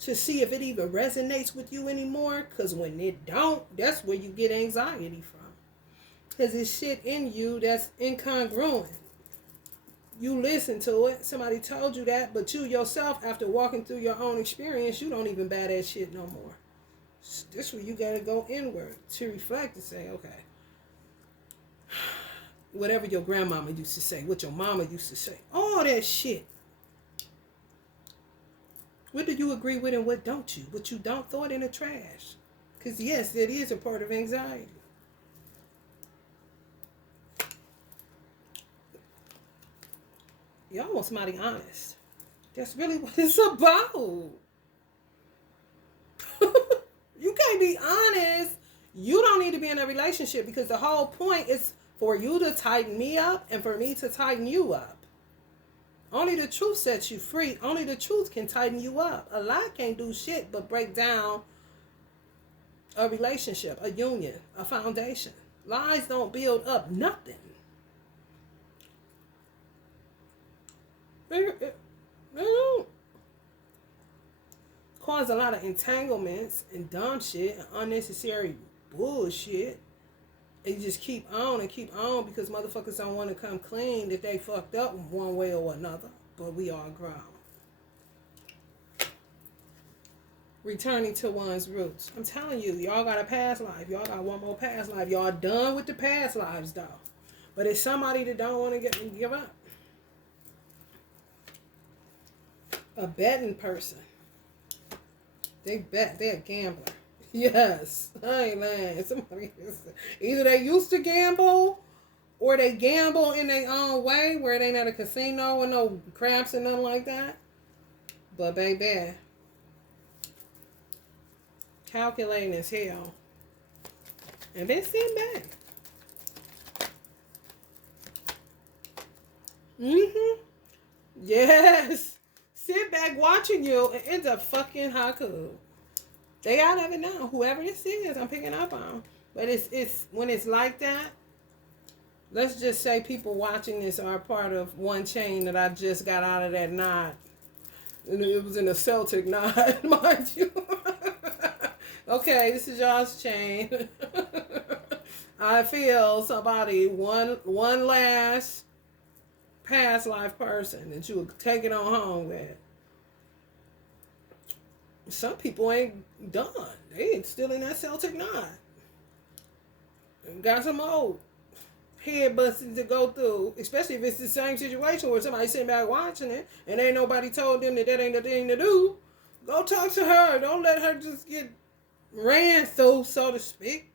to see if it even resonates with you anymore. Because when it don't, that's where you get anxiety from. Because it's shit in you that's incongruent. You listen to it. Somebody told you that. But you yourself, after walking through your own experience, you don't even buy that shit no more. This where you got to go inward to reflect and say, okay, whatever your grandmama used to say, what your mama used to say, all that shit. What do you agree with and what don't you? What you don't, throw it in the trash. Because yes, it is a part of anxiety. You're almost mighty honest. That's really what it's about. You can't be honest. You don't need to be in a relationship because the whole point is for you to tighten me up and for me to tighten you up. Only the truth sets you free. Only the truth can tighten you up. A lie can't do shit but break down a relationship, a union, a foundation. Lies don't build up nothing. They don't. Cause a lot of entanglements and dumb shit and unnecessary bullshit. And you just keep on and keep on because motherfuckers don't want to come clean that they fucked up one way or another. But we all grown. Returning to one's roots. I'm telling you, y'all got a past life. Y'all got one more past life. Y'all done with the past lives though. But it's somebody that don't want to give up. A betting person. They bet. They're a gambler. Yes. I ain't lying. Somebody either they used to gamble or they gamble in their own way where it ain't at a casino with no craps and nothing like that. But baby, calculating as hell. And then sit back. Yes. Sit back watching you and end up fucking haiku. They out of it now. Whoever this is, I'm picking up on. But it's when it's like that, let's just say people watching this are part of one chain that I just got out of that knot. And it was in a Celtic knot, mind you. Okay, this is y'all's chain. I feel somebody, one last past life person that you would take it on home with. Some people ain't done. They ain't still in that Celtic knot. Got some old head busters to go through, especially if it's the same situation where somebody's sitting back watching it and ain't nobody told them that ain't the thing to do. Go talk to her. Don't let her just get ran through, so to speak.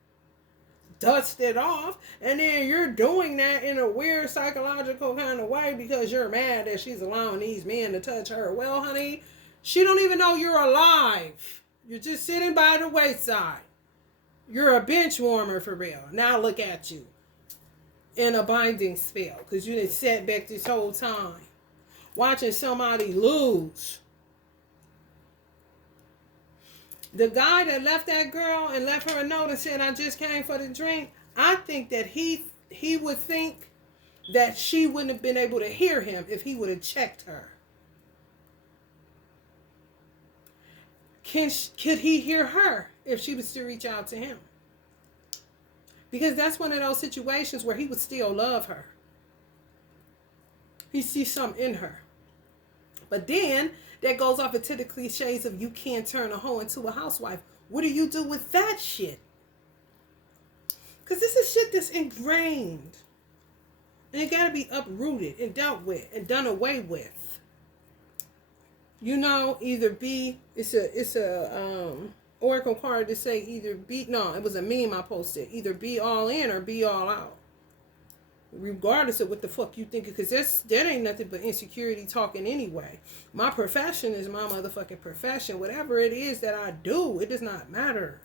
Dust it off, and then you're doing that in a weird psychological kind of way because you're mad that she's allowing these men to touch her. Well, honey, she don't even know you're alive. You're just sitting by the wayside. You're a bench warmer for real. Now look at you in a binding spell because you didn't set back this whole time watching somebody lose. The guy that left that girl and left her a note and said, I just came for the drink, I think that he would think that she wouldn't have been able to hear him if he would have checked her. Could he hear her if she was to reach out to him? Because that's one of those situations where he would still love her. He sees something in her. But then that goes off into the cliches of you can't turn a hoe into a housewife. What do you do with that shit? Because this is shit that's ingrained And it got to be uprooted and dealt with and done away with. You know, either be, it's a oracle card to say either be, no, it was a meme I posted, either be all in or be all out. Regardless of what the fuck you think, because that ain't nothing but insecurity talking anyway. My profession is my motherfucking profession. Whatever it is that I do, it does not matter.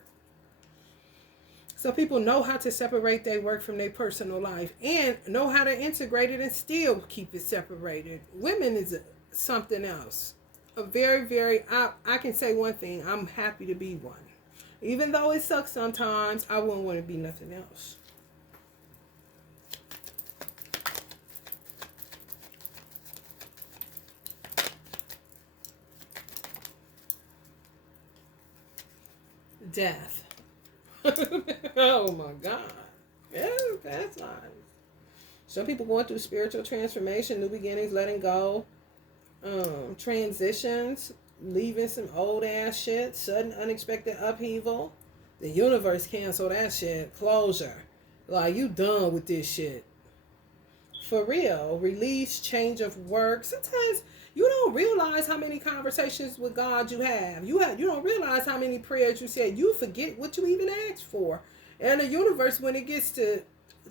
So people know how to separate their work from their personal life and know how to integrate it and still keep it separated. Women is something else. A very, very, I can say one thing, I'm happy to be one. Even though it sucks sometimes, I wouldn't want to be nothing else. Death. Oh my God. Yeah, that's nice. Some people going through spiritual transformation, new beginnings, letting go, transitions, leaving some old ass shit, sudden unexpected upheaval. The universe cancel that shit. Closure. Like, you done with this shit. For real. Release, change of work. Sometimes you don't realize how many conversations with God you have. You don't realize how many prayers you said. You forget what you even asked for. And the universe, when it gets to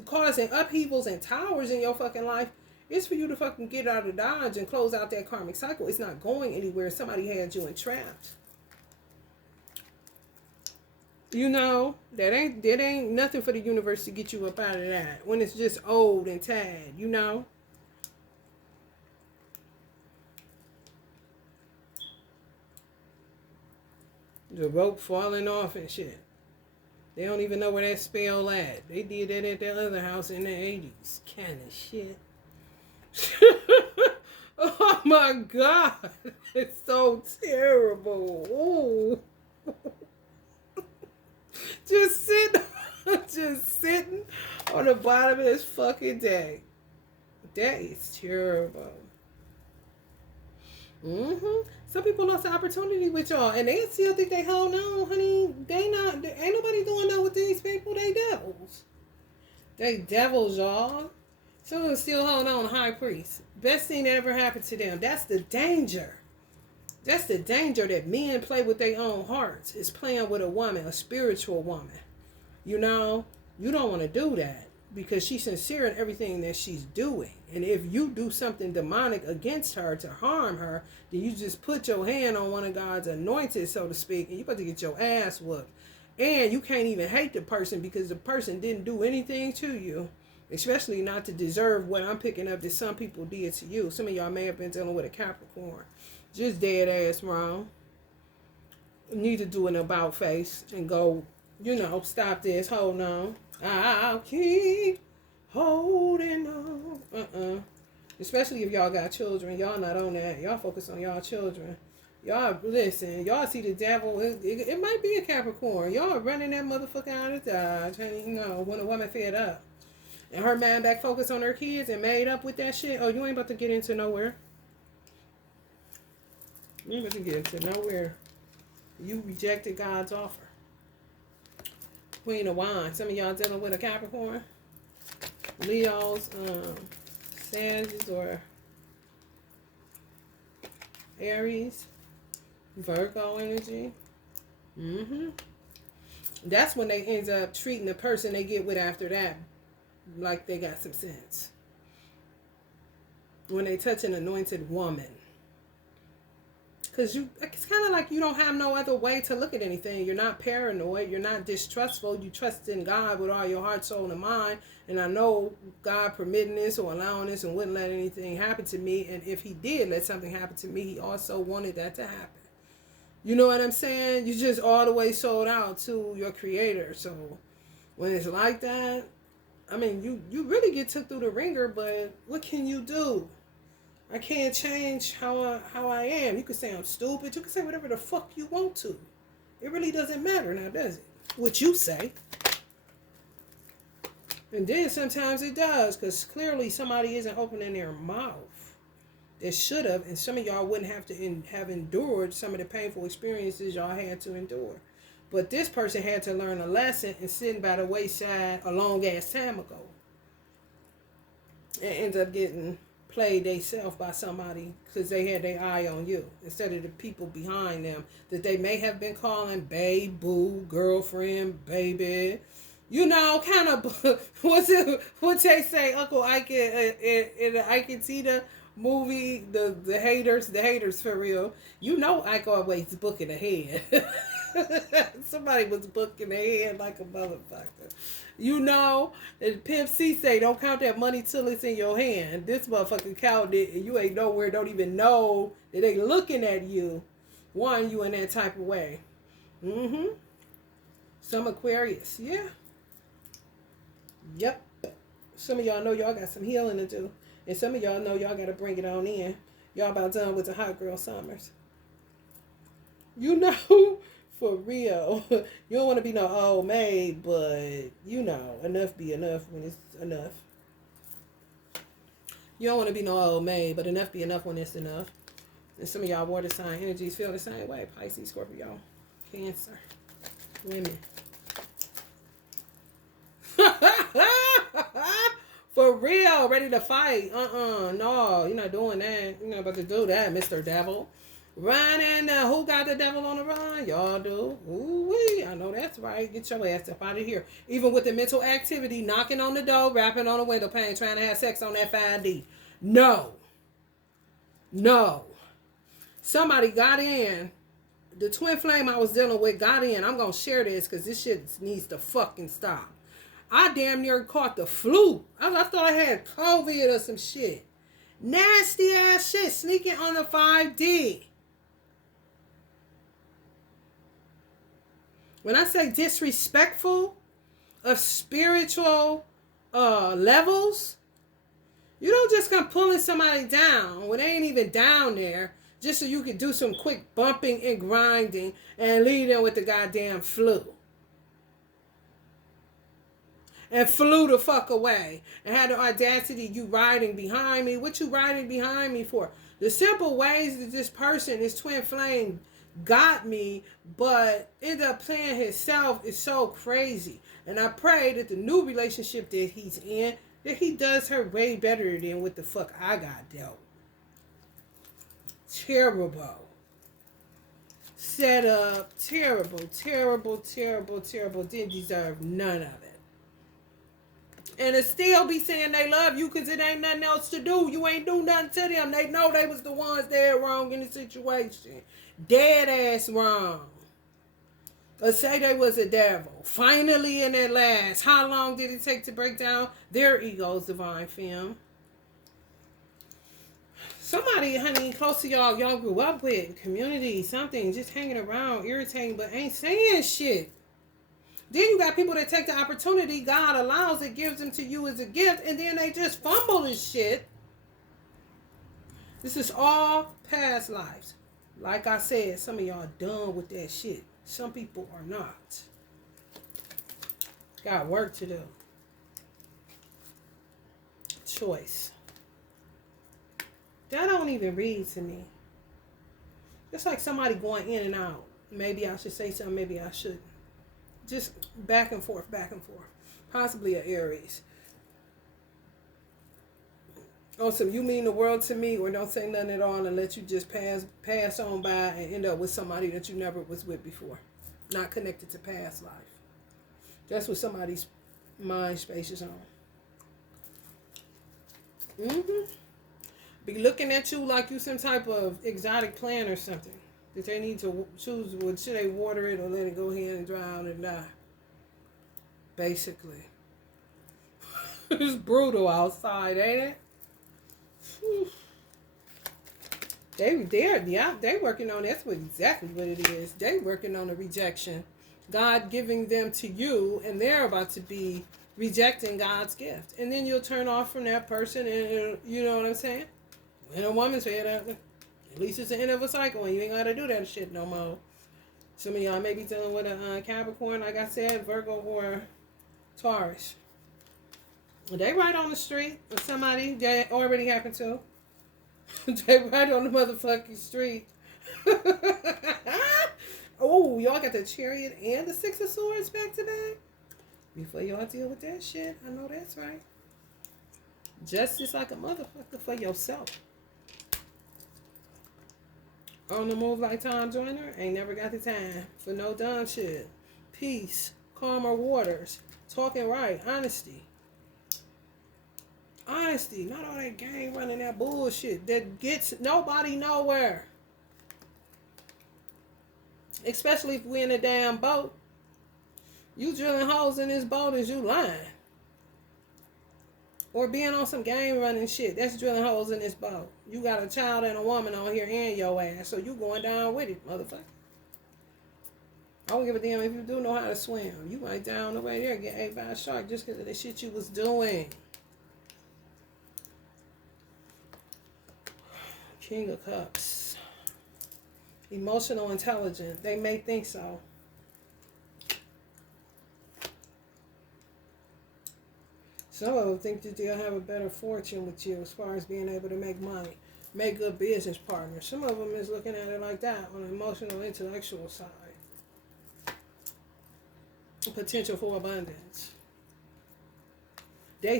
causing upheavals and towers in your fucking life, it's for you to fucking get out of Dodge and close out that karmic cycle. It's not going anywhere. Somebody had you entrapped. You know, that ain't nothing for the universe to get you up out of that. When it's just old and tad, you know. The rope falling off and shit. They don't even know where that spell at. They did that at their other house in the 80s. Kind of shit. Oh my God. It's so terrible. Ooh. Just sitting on the bottom of this fucking day. That is terrible. Some people lost the opportunity with y'all, and they still think they hold on, honey. Ain't nobody doing that with these people. They devils. They devils, y'all. Someone still hold on to high priest. Best thing that ever happened to them. That's the danger. That's the danger that men play with their own hearts. Is playing with a woman, a spiritual woman. You know, you don't want to do that because she's sincere in everything that she's doing. And if you do something demonic against her to harm her, then you just put your hand on one of God's anointed, so to speak, and you're about to get your ass whooped. And you can't even hate the person because the person didn't do anything to you, especially not to deserve what I'm picking up that some people did to you. Some of y'all may have been dealing with a Capricorn. Just dead ass wrong. Need to do an about face and go, you know, stop this, hold on. I'll keep holding on. Especially if y'all got children. Y'all not on that. Y'all focus on y'all children. Y'all, listen, y'all see the devil. It might be a Capricorn. Y'all running that motherfucker out of Dodge. You know, when a woman fed up. And her man back focused on her kids and made up with that shit. Oh, you ain't about to get into nowhere. You ain't about to get into nowhere. You rejected God's offer. Queen of Wands. Some of y'all dealing with a Capricorn. Leos, Sagittarius, or Aries. Virgo energy. That's when they end up treating the person they get with after that like they got some sense. When they touch an anointed woman. Because it's kind of like you don't have no other way to look at anything. You're not paranoid. You're not distrustful. You trust in God with all your heart, soul, and mind. And I know God permitting this or allowing this and wouldn't let anything happen to me. And if he did let something happen to me, he also wanted that to happen. You know what I'm saying? You just all the way sold out to your creator. So when it's like that, I mean, you really get took through the ringer, but what can you do? I can't change how I am. You can say I'm stupid. You can say whatever the fuck you want to. It really doesn't matter now, does it? What you say. And then sometimes it does, because clearly somebody isn't opening their mouth. They should have, and some of y'all wouldn't have to have endured some of the painful experiences y'all had to endure. But this person had to learn a lesson and sitting by the wayside a long ass time ago. and ends up getting played themselves by somebody because they had their eye on you instead of the people behind them that they may have been calling babe, boo, girlfriend, baby. You know, kind of what they say, Uncle Ike in the Ike and Tina movie, the haters for real. You know, Ike always booking ahead. Somebody was booking ahead like a motherfucker. You know, and Pimp C say, don't count that money till it's in your hand. This motherfucker counted it, and you ain't nowhere, don't even know that they looking at you, wanting you in that type of way. Some Aquarius, yeah. Yep. Some of y'all know y'all got some healing to do. And some of y'all know y'all got to bring it on in. Y'all about done with the hot girl summers. You know, for real. You don't want to be no old maid, but you know, enough be enough when it's enough. You don't want to be no old maid, but enough be enough when it's enough. And some of y'all water sign energies feel the same way. Pisces, Scorpio, Cancer, women. For real, ready to fight. No, you're not doing that. You're not about to do that, Mr. Devil. Running, who got the devil on the run? Y'all do. Ooh-wee, I know that's right. Get your ass up out of here. Even with the mental activity, knocking on the door, rapping on the window pane, trying to have sex on that 5D. No. Somebody got in. The twin flame I was dealing with got in. I'm going to share this because this shit needs to fucking stop. I damn near caught the flu. I thought I had COVID or some shit. Nasty ass shit sneaking on the 5D. When I say disrespectful of spiritual levels, you don't just come pulling somebody down when they ain't even down there just so you can do some quick bumping and grinding and leave them with the goddamn flu. And flew the fuck away. And had the audacity, you riding behind me. What you riding behind me for? The simple ways that this person, this twin flame, got me, but ended up playing himself is so crazy. And I pray that the new relationship that he's in, that he does her way better than what the fuck I got dealt. Terrible. Set up. Terrible. Didn't deserve none of it. And it still be saying they love you because it ain't nothing else to do. You ain't do nothing to them. They know they was the ones that were wrong in the situation. Dead ass wrong. Or say they was a devil. Finally in that last. How long did it take to break down their egos, divine femme? Somebody, honey, close to y'all grew up with, community, something, just hanging around, irritating, but ain't saying shit. Then you got people that take the opportunity God allows it, gives them to you as a gift, and then they just fumble this shit. This is all past lives. Like I said, some of y'all done with that shit. Some people are not. Got work to do. Choice. That don't even read to me. It's like somebody going in and out. Maybe I should say something, maybe I shouldn't. Just back and forth. Possibly an Aries. Awesome, you mean the world to me, or don't say nothing at all and let you just pass on by and end up with somebody that you never was with before. Not connected to past life. That's what somebody's mind space is on. Be looking at you like you some type of exotic plant or something. That they need to choose, should they water it or let it go ahead and drown and die? Basically. It's brutal outside, ain't it? They working on, that's exactly what it is. They working on a rejection. God giving them to you, and they're about to be rejecting God's gift. And then you'll turn off from that person, and you know what I'm saying? When a woman said that, at least it's the end of a cycle, and you ain't got to do that shit no more. Some of y'all may be dealing with a Capricorn, like I said, Virgo or Taurus. They right on the street with somebody that already happened to. They right on the motherfucking street. Oh, y'all got the Chariot and the Six of Swords back to back? Before y'all deal with that shit, I know that's right. Justice like a motherfucker for yourself. On the move like Tom Joyner, ain't never got the time for no dumb shit. Peace, calmer waters, talking right, honesty. Honesty, not all that gang running, that bullshit that gets nobody nowhere. Especially if we in a damn boat. You drilling holes in this boat is you lying. Or being on some game running shit. That's drilling holes in this boat. You got a child and a woman on here and your ass. So you going down with it, motherfucker. I don't give a damn if you do know how to swim. You might down the way there get ate by a shark just because of the shit you was doing. King of Cups. Emotional intelligence. They may think so. Some of them think that they'll have a better fortune with you as far as being able to make money, make good business partners. Some of them is looking at it like that on the emotional, intellectual side. Potential for abundance.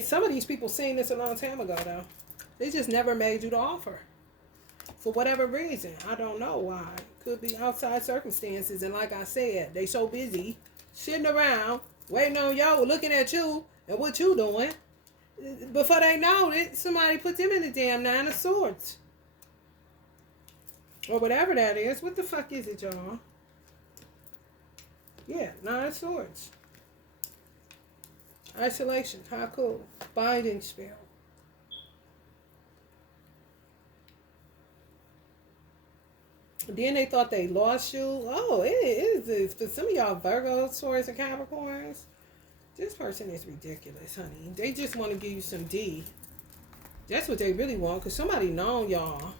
Some of these people seen this a long time ago, though. They just never made you the offer. For whatever reason. I don't know why. Could be outside circumstances. And like I said, they so busy sitting around, waiting on you, looking at you, and what you doing. Before they know it, somebody put them in the damn 9 of Swords. Or whatever that is. What the fuck is it, y'all? Yeah, 9 of Swords. Isolation. How cool. Binding spell. Then they thought they lost you. Oh, it is. For some of y'all Virgos, Taurus, and Capricorns, this person is ridiculous, honey. They just want to give you some D. That's what they really want, because somebody known y'all.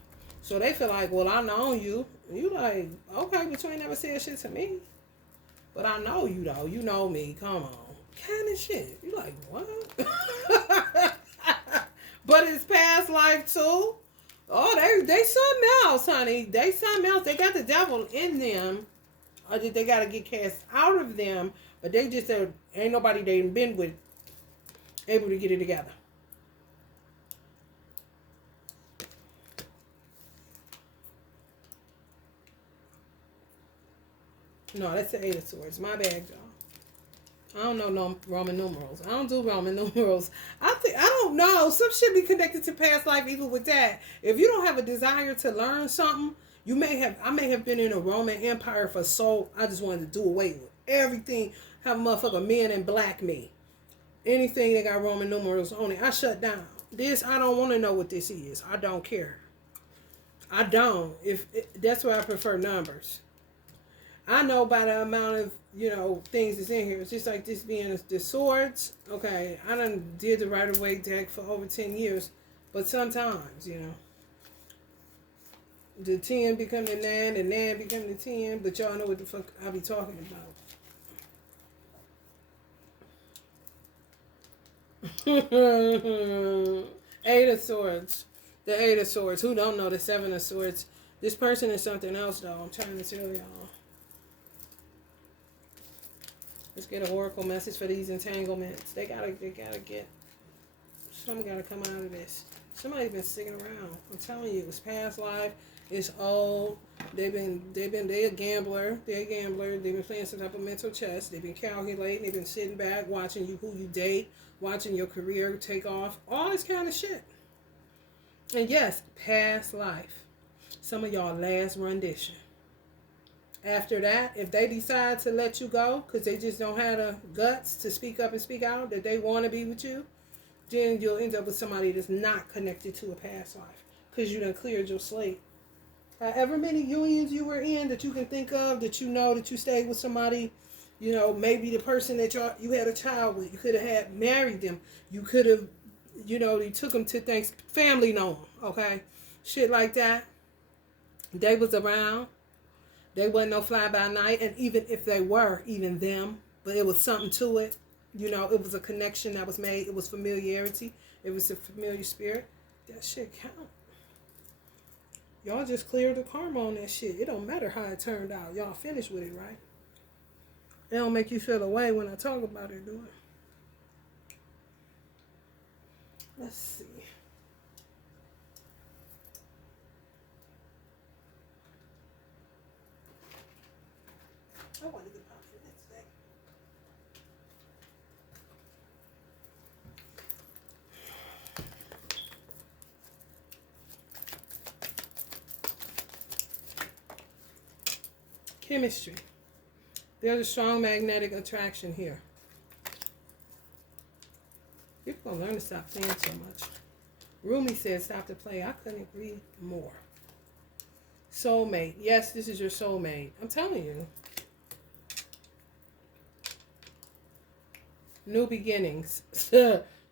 So they feel like, well, I know you. And you like, okay, but you ain't never said shit to me. But I know you, though. You know me. Come on. Kind of shit. You like, what? But it's past life, too. Oh, they something else, honey. They something else. They got the devil in them. Or they got to get cast out of them. But they just ain't nobody they been with able to get it together. No, that's the 8 of Swords. My bad, y'all. I don't know no Roman numerals. I don't do Roman numerals. I don't know. Some shit be connected to past life even with that. If you don't have a desire to learn something, I may have been in a Roman Empire for I just wanted to do away with everything. Have a motherfucker men and black me. Anything that got Roman numerals on it, I shut down. This, I don't want to know what this is. I don't care. I don't. That's why I prefer numbers. I know by the amount of, things that's in here. It's just like this being the swords. Okay, I done did the Rider-Waite deck for over 10 years. But sometimes, the 10 become the 9, the 9 become the 10. But y'all know what the fuck I be talking about. 8 of Swords. The 8 of Swords. Who don't know the 7 of Swords? This person is something else, though. I'm trying to tell y'all. Let's get an oracle message for these entanglements. They gotta get. Something gotta come out of this. Somebody's been sticking around. I'm telling you, it's past life. It's old. They a gambler. They're a gambler. They've been playing some type of mental chess. They've been calculating. They've been sitting back, watching who you date, watching your career take off. All this kind of shit. And yes, past life. Some of y'all last rendition. After that, if they decide to let you go because they just don't have the guts to speak up and speak out that they want to be with you, then you'll end up with somebody that's not connected to a past life because you done cleared your slate. However many unions you were in that you can think of, that that you stayed with somebody, maybe the person that you had a child with, you could have married them. You could have, you took them to things, family know them, okay? Shit like that. They was around. They wasn't no fly-by-night, and even if they were, even them, but it was something to it. It was a connection that was made. It was familiarity. It was a familiar spirit. That shit count. Y'all just cleared the karma on that shit. It don't matter how it turned out. Y'all finished with it, right? It don't make you feel away when I talk about it, do it? Let's see. I want to get out for this day. Chemistry. There's a strong magnetic attraction here. People gonna learn to stop playing so much. Rumi said stop the play. I couldn't agree more. Soulmate. Yes, this is your soulmate. I'm telling you. New beginnings.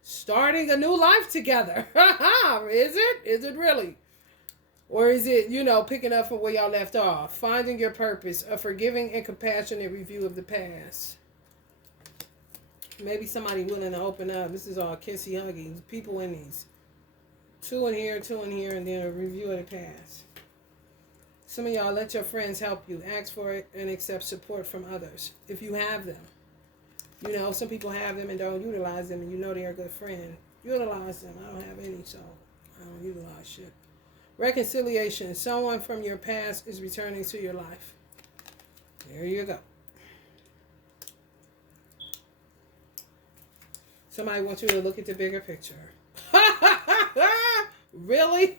Starting a new life together. Is it? Is it really? Or is it, picking up from where y'all left off? Finding your purpose. A forgiving and compassionate review of the past. Maybe somebody willing to open up. This is all kissy huggy. People in these. Two in here, and then a review of the past. Some of y'all let your friends help you. Ask for it and accept support from others. If you have them. Some people have them and don't utilize them, and they're a good friend. Utilize them. I don't have any, so I don't utilize shit. Reconciliation. Someone from your past is returning to your life. There you go. Somebody wants you to look at the bigger picture. Really?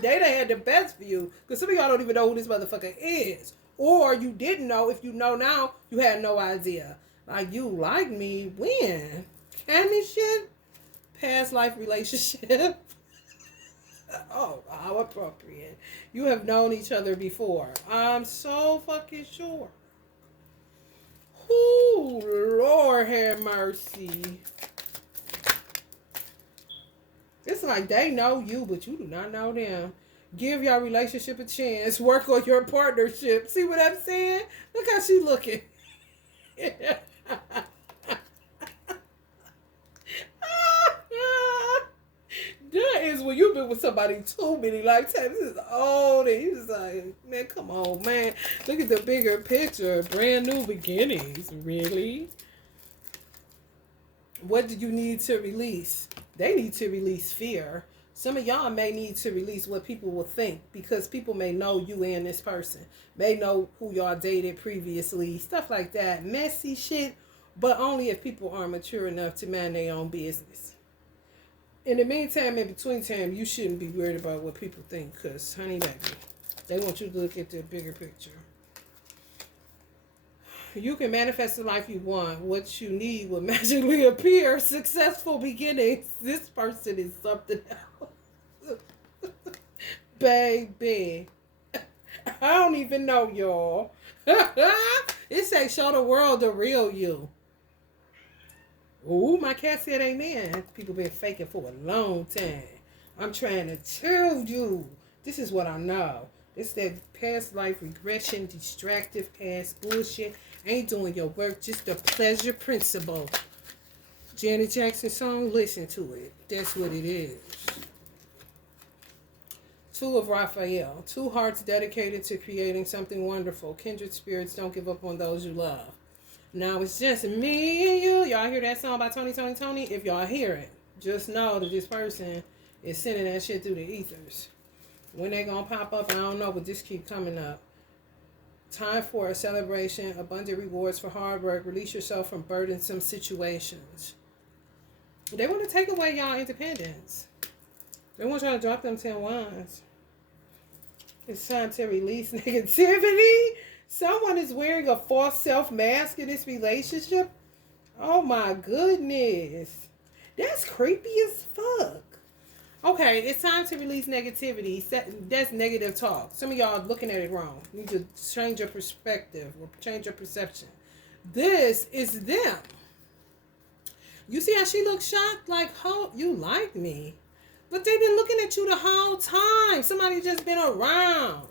Data had the best for you. Because some of y'all don't even know who this motherfucker is. Or you didn't know. If you know now, you had no idea. Like, you like me when? Can this shit? Past life relationship. Oh, how appropriate. You have known each other before. I'm so fucking sure. Ooh, Lord have mercy. It's like they know you, but you do not know them. Give your relationship a chance. Work on your partnership. See what I'm saying? Look how she looking. That is when you've been with somebody too many lifetimes. This is old, and you just like, man, come on, man. Look at the bigger picture. Brand new beginnings. Really? What do you need to release? They need to release fear. Some of y'all may need to release what people will think, because people may know you and this person. May know who y'all dated previously. Stuff like that. Messy shit. But only if people are mature enough to mind their own business. In the meantime, in between time, you shouldn't be worried about what people think, because, honey baby, they want you to look at the bigger picture. You can manifest the life you want. What you need will magically appear. Successful beginnings. This person is something else. Baby. I don't even know, y'all. It say show the world the real you. Ooh, my cat said amen. People been faking for a long time. I'm trying to tell you. This is what I know. It's that past life regression, distractive past bullshit. Ain't doing your work, just the pleasure principle. Janet Jackson song, listen to it. That's what it is. Two of Raphael. Two hearts dedicated to creating something wonderful. Kindred spirits don't give up on those you love. Now it's just me and you. Y'all hear that song by Tony? If y'all hear it, just know that this person is sending that shit through the ethers. When they gonna pop up, I don't know, but this keep coming up. Time for a celebration, abundant rewards for hard work. Release yourself from burdensome situations. They want to take away y'all independence. They want y'all to drop them 10 wands. It's time to release negativity. Someone is wearing a false self mask in this relationship. Oh my goodness. That's creepy as fuck. Okay, it's time to release negativity. That's negative talk. Some of y'all are looking at it wrong. You need to change your perspective or change your perception. This is them. You see how she looks shocked? Like, oh, you like me. But they've been looking at you the whole time. Somebody just been around.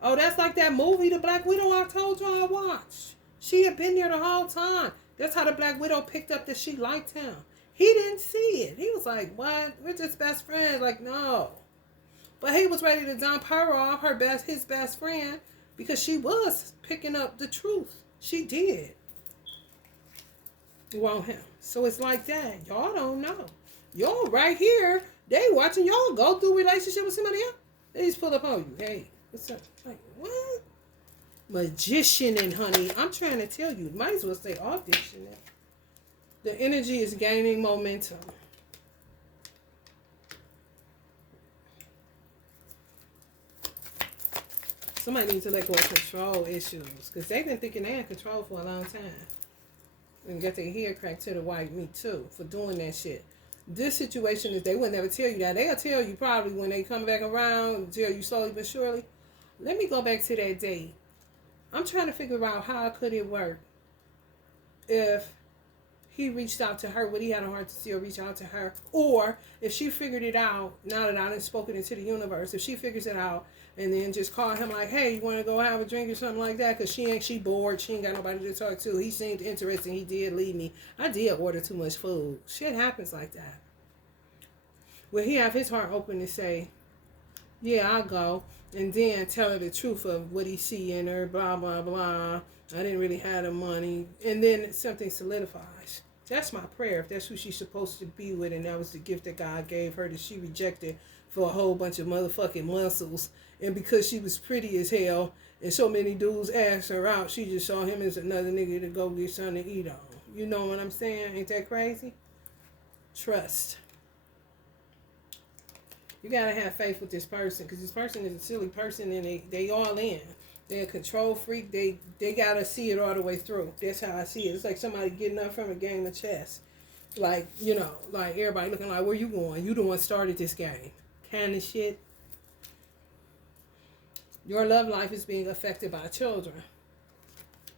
Oh, that's like that movie, The Black Widow, I told you I watched. She had been there the whole time. That's how the Black Widow picked up that she liked him. He didn't see it. He was like, what? We're just best friends. Like, no. But he was ready to dump her off, his best friend, because she was picking up the truth. She did. You want him. So it's like that. Y'all don't know. Y'all right here, they watching y'all go through a relationship with somebody else. They just pull up on you. Hey, what's up? Like, what? Magician and honey. I'm trying to tell you, might as well stay audition. The energy is gaining momentum. Somebody needs to let go of control issues because they've been thinking they're in control for a long time. And get their hair cracked to the white meat too for doing that shit. This situation is they would never tell you that. They'll tell you probably when they come back around, tell you slowly but surely. Let me go back to that date. I'm trying to figure out how could it work if he reached out to her, would he had a heart to still reach out to her? Or if she figured it out, now that I done spoken into the universe, if she figures it out and then just call him like, hey, you want to go have a drink or something like that? Because she bored. She ain't got nobody to talk to. He seemed interesting. He did leave me. I did order too much food. Shit happens like that. Will he have his heart open to say, yeah, I'll go. And then tell her the truth of what he see in her, blah, blah, blah. I didn't really have the money. And then something solidifies. That's my prayer. If that's who she's supposed to be with and that was the gift that God gave her that she rejected for a whole bunch of motherfucking muscles. And because she was pretty as hell and so many dudes asked her out, she just saw him as another nigga to go get something to eat on. You know what I'm saying? Ain't that crazy? Trust. You gotta have faith with this person because this person is a silly person and they all in. They're a control freak. They gotta see it all the way through. That's how I see it. It's like somebody getting up from a game of chess. Like, you know, like everybody looking like, where you going? You the one started this game. Kind of shit. Your love life is being affected by children.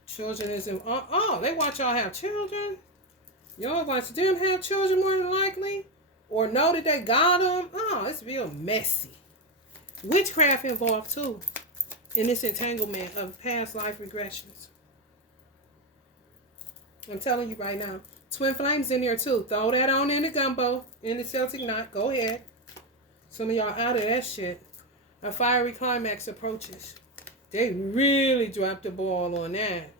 Children is in, they watch y'all have children. Y'all watch them have children more than likely. Or know that they got them. Oh, it's real messy. Witchcraft involved too. In this entanglement of past life regressions. I'm telling you right now. Twin flames in there too. Throw that on in the gumbo. In the Celtic knot. Go ahead. Some of y'all out of that shit. A fiery climax approaches. They really dropped the ball on that.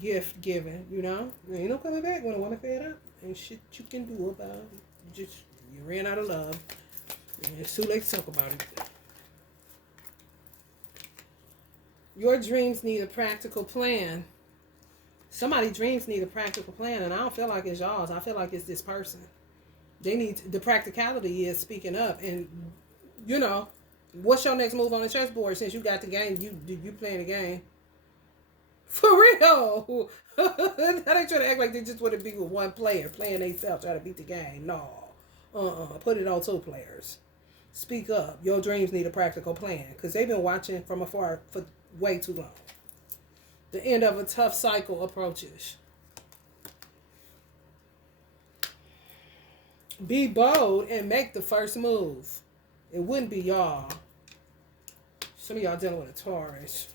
Gift giving, you know? There ain't no coming back when a woman fed up. Ain't shit you can do about it. Just, you ran out of love. And it's too late to talk about it. Your dreams need a practical plan. Somebody's dreams need a practical plan, and I don't feel like it's y'all's. I feel like it's this person. They need, the practicality is speaking up. And, you know, what's your next move on the chessboard since you got the game? You playing the game. For real. Now they try to act like they just want to be with one player, playing themselves, try to beat the game. No. Put it on two players. Speak up. Your dreams need a practical plan. Because they've been watching from afar for way too long. The end of a tough cycle approaches. Be bold and make the first move. It wouldn't be y'all. Some of y'all dealing with a Taurus.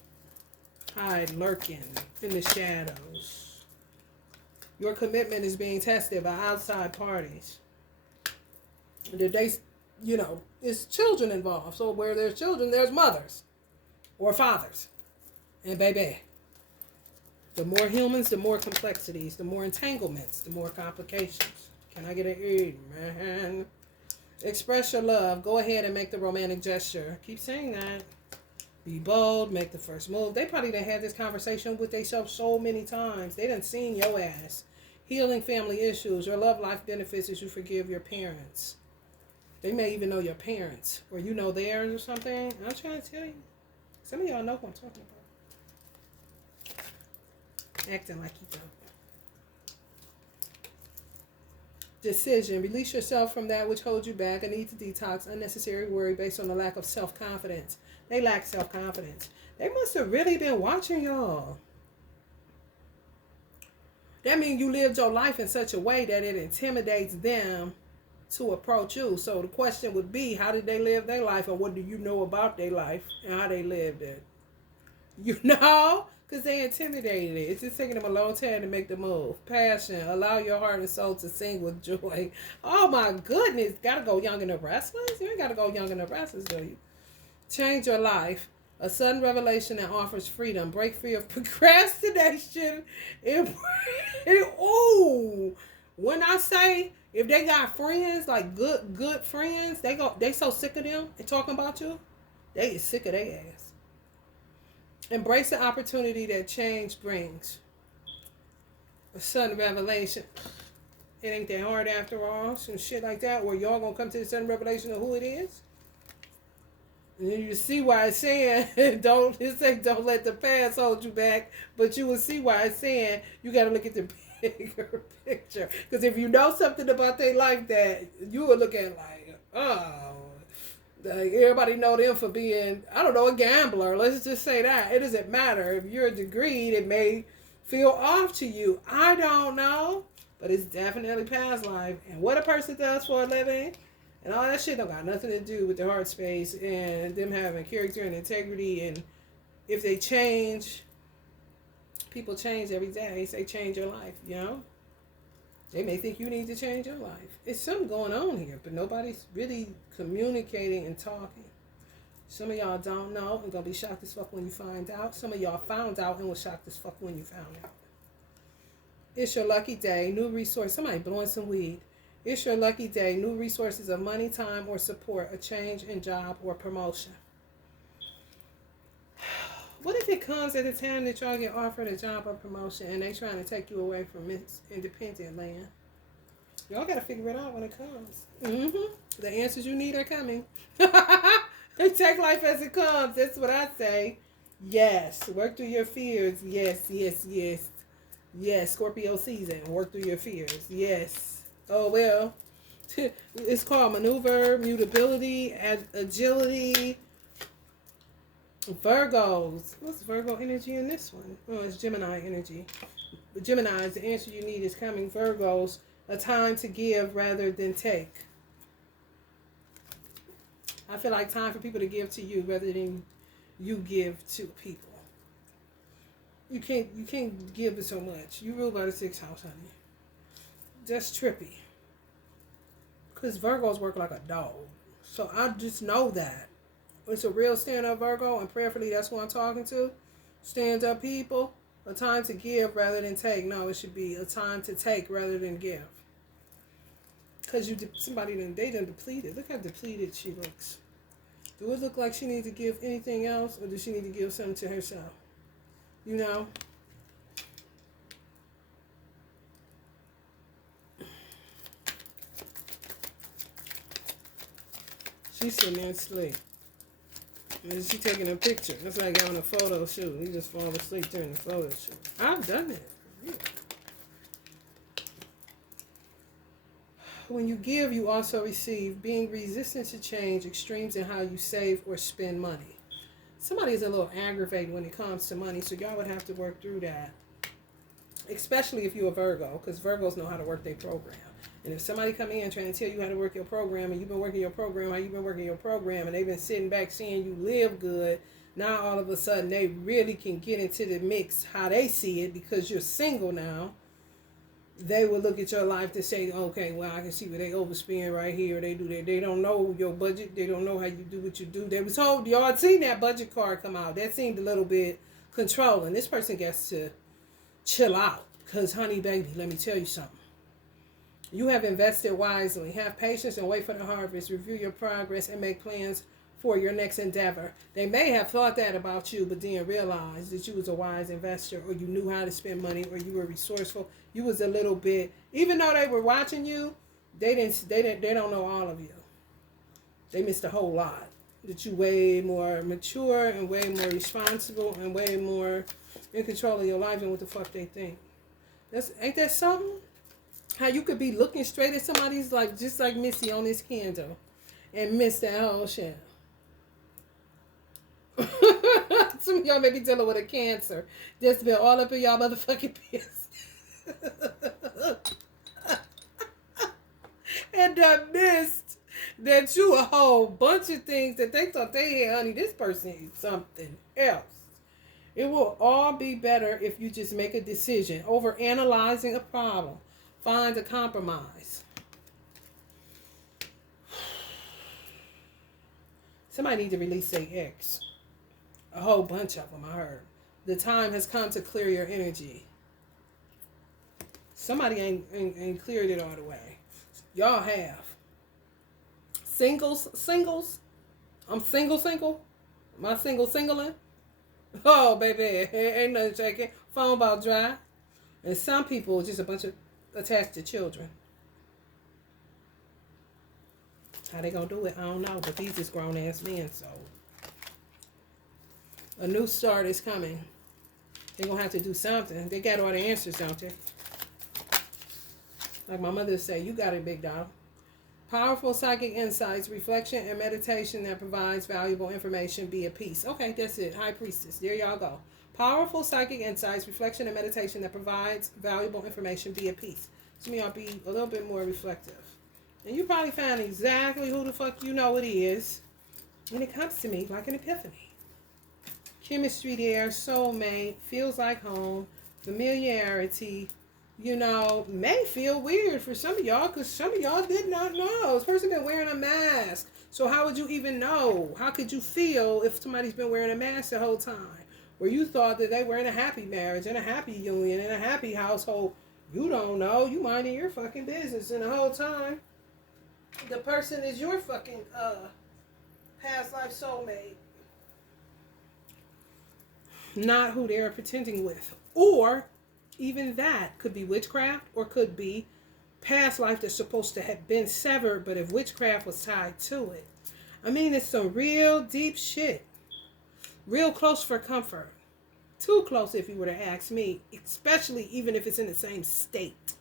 Hide lurking in the shadows. Your commitment is being tested by outside parties. They, you know, it's children involved. So where there's children, there's mothers or fathers. And baby, the more humans, the more complexities, the more entanglements, the more complications. Can I get an amen? Express your love. Go ahead and make the romantic gesture. Keep saying that. Be bold. Make the first move. They probably done had this conversation with themselves so many times. They done seen your ass. Healing family issues. Your love life benefits as you forgive your parents. They may even know your parents. Or you know theirs or something. I'm trying to tell you. Some of y'all know what I'm talking about. Acting like you don't. Decision. Release yourself from that which holds you back. A need to detox unnecessary worry based on the lack of self-confidence. They lack self-confidence. They must have really been watching y'all. That means you lived your life in such a way that it intimidates them to approach you. So the question would be, how did they live their life, and what do you know about their life and how they lived it? You know? Because they intimidated it. It's just taking them a long time to make the move. Passion. Allow your heart and soul to sing with joy. Oh my goodness. Gotta go Young and the Restless? You ain't gotta go Young and the Restless, do you? Change your life. A sudden revelation that offers freedom. Break free of procrastination. Ooh. When I say If they got friends, like good friends, they so sick of them and talking about you, they get sick of their ass. Embrace the opportunity that change brings. A sudden revelation. It ain't that hard after all. Some shit like that, where y'all gonna come to the sudden revelation of who it is. And then you see why it's saying don't let the past hold you back, but you will see why it's saying you got to look at the bigger picture. Because if you know something about their life, that you will look at like, oh, like everybody know them for being, I don't know, a gambler. Let's just say that. It doesn't matter if you're a degree. It may feel off to you. I don't know, but it's definitely past life. And what a person does for a living. And all that shit don't got nothing to do with their heart space and them having character and integrity. And if they change, people change every day. They change your life, you know? They may think you need to change your life. It's something going on here, but nobody's really communicating and talking. Some of y'all don't know and gonna be shocked as fuck when you find out. Some of y'all found out and was shocked as fuck when you found out. It's your lucky day. New resource. Somebody blowing some weed. It's your lucky day. New resources of money, time, or support. A change in job or promotion. What if it comes at a time that y'all get offered a job or promotion and they trying to take you away from independent land? Y'all got to figure it out when it comes. The answers you need are coming. Take life as it comes. That's what I say. Yes. Work through your fears. Yes, yes, yes. Yes, Scorpio season. Work through your fears. Yes. Oh, well, it's called maneuver, mutability, agility. Virgos. What's Virgo energy in this one? Oh, it's Gemini energy. The Geminis, the answer you need is coming. Virgos, a time to give rather than take. I feel like time for people to give to you rather than you give to people. You can't give so much. You rule by the 6th house, honey. That's trippy. Because Virgos work like a dog. So I just know that. It's a real stand-up Virgo, and prayerfully that's who I'm talking to. Stand-up people. A time to give rather than take. No, it should be a time to take rather than give. Because they done depleted. Look how depleted she looks. Do it look like she needs to give anything else, or does she need to give something to herself? You know? She's sitting there asleep. And she's taking a picture. It's like on a photo shoot. You just fall asleep during the photo shoot. I've done it. Yeah. When you give, you also receive. Being resistant to change, extremes in how you save or spend money. Somebody is a little aggravated when it comes to money, so y'all would have to work through that. Especially if you're a Virgo, because Virgos know how to work their program. And if somebody come in trying to tell you how to work your program, and you've been working your program, and they've been sitting back seeing you live good, now all of a sudden they really can get into the mix how they see it because you're single now. They will look at your life to say, okay, well, I can see where they overspend right here. They do that. They don't know your budget. They don't know how you do what you do. They was told, y'all seen that budget card come out. That seemed a little bit controlling. This person gets to chill out because, honey, baby, let me tell you something. You have invested wisely. Have patience and wait for the harvest. Review your progress and make plans for your next endeavor. They may have thought that about you, but then realized that you was a wise investor, or you knew how to spend money, or you were resourceful. You was a little bit, even though they were watching you, they don't know all of you. They missed a whole lot. That you way more mature and way more responsible and way more in control of your life than what the fuck they think. Ain't that something? How you could be looking straight at somebody's like, just like Missy on this candle, and miss that whole shit. Some of y'all may be dealing with a cancer that's been all up in y'all motherfucking business. And missed that you a whole bunch of things that they thought they had, honey, this person is something else. It will all be better if you just make a decision over analyzing a problem. Find a compromise. Somebody need to release their ex. A whole bunch of them, I heard. The time has come to clear your energy. Somebody ain't cleared it all the way. Y'all have. Singles. I'm single. My singling. Oh, baby, ain't nothing shaking. Phone about dry. And some people just a bunch of attached to children. How they gonna do it, I don't know. But these is grown ass men, so a new start is coming. They're gonna have to do something. They got all the answers, don't they? Like my mother said, you got it, big dog. Powerful psychic insights, reflection, and meditation that provides valuable information. Be at peace. Okay, that's it. High Priestess. There y'all go. Powerful psychic insights, reflection, and meditation that provides valuable information. Be at peace. Some of y'all be a little bit more reflective. And you probably found exactly who the fuck you know it is when it comes to me, like an epiphany. Chemistry there, soulmate, feels like home, familiarity. You know, may feel weird for some of y'all because some of y'all did not know. This person been wearing a mask. So how would you even know? How could you feel if somebody's been wearing a mask the whole time? Or you thought that they were in a happy marriage, in a happy union, in a happy household. You don't know. You minding your fucking business. And the whole time, the person is your fucking past life soulmate. Not who they're pretending with. Or even that could be witchcraft or could be past life that's supposed to have been severed, but if witchcraft was tied to it. I mean, it's some real deep shit. Real close for comfort. Too close if you were to ask me, especially even if it's in the same state.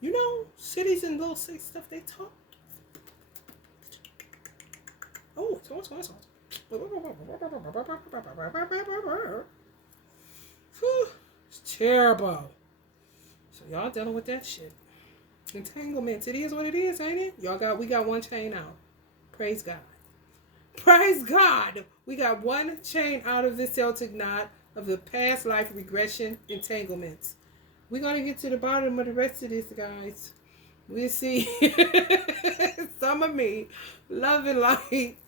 You know, cities and little city stuff, they talk. Oh, it's It's terrible. So y'all dealing with that shit. Entanglements. It is what it is, ain't it? We got one chain out. Praise God. Praise God. We got one chain out of the Celtic knot of the past life regression entanglements. We're going to get to the bottom of the rest of this, guys. We'll see. Some of me, love and light.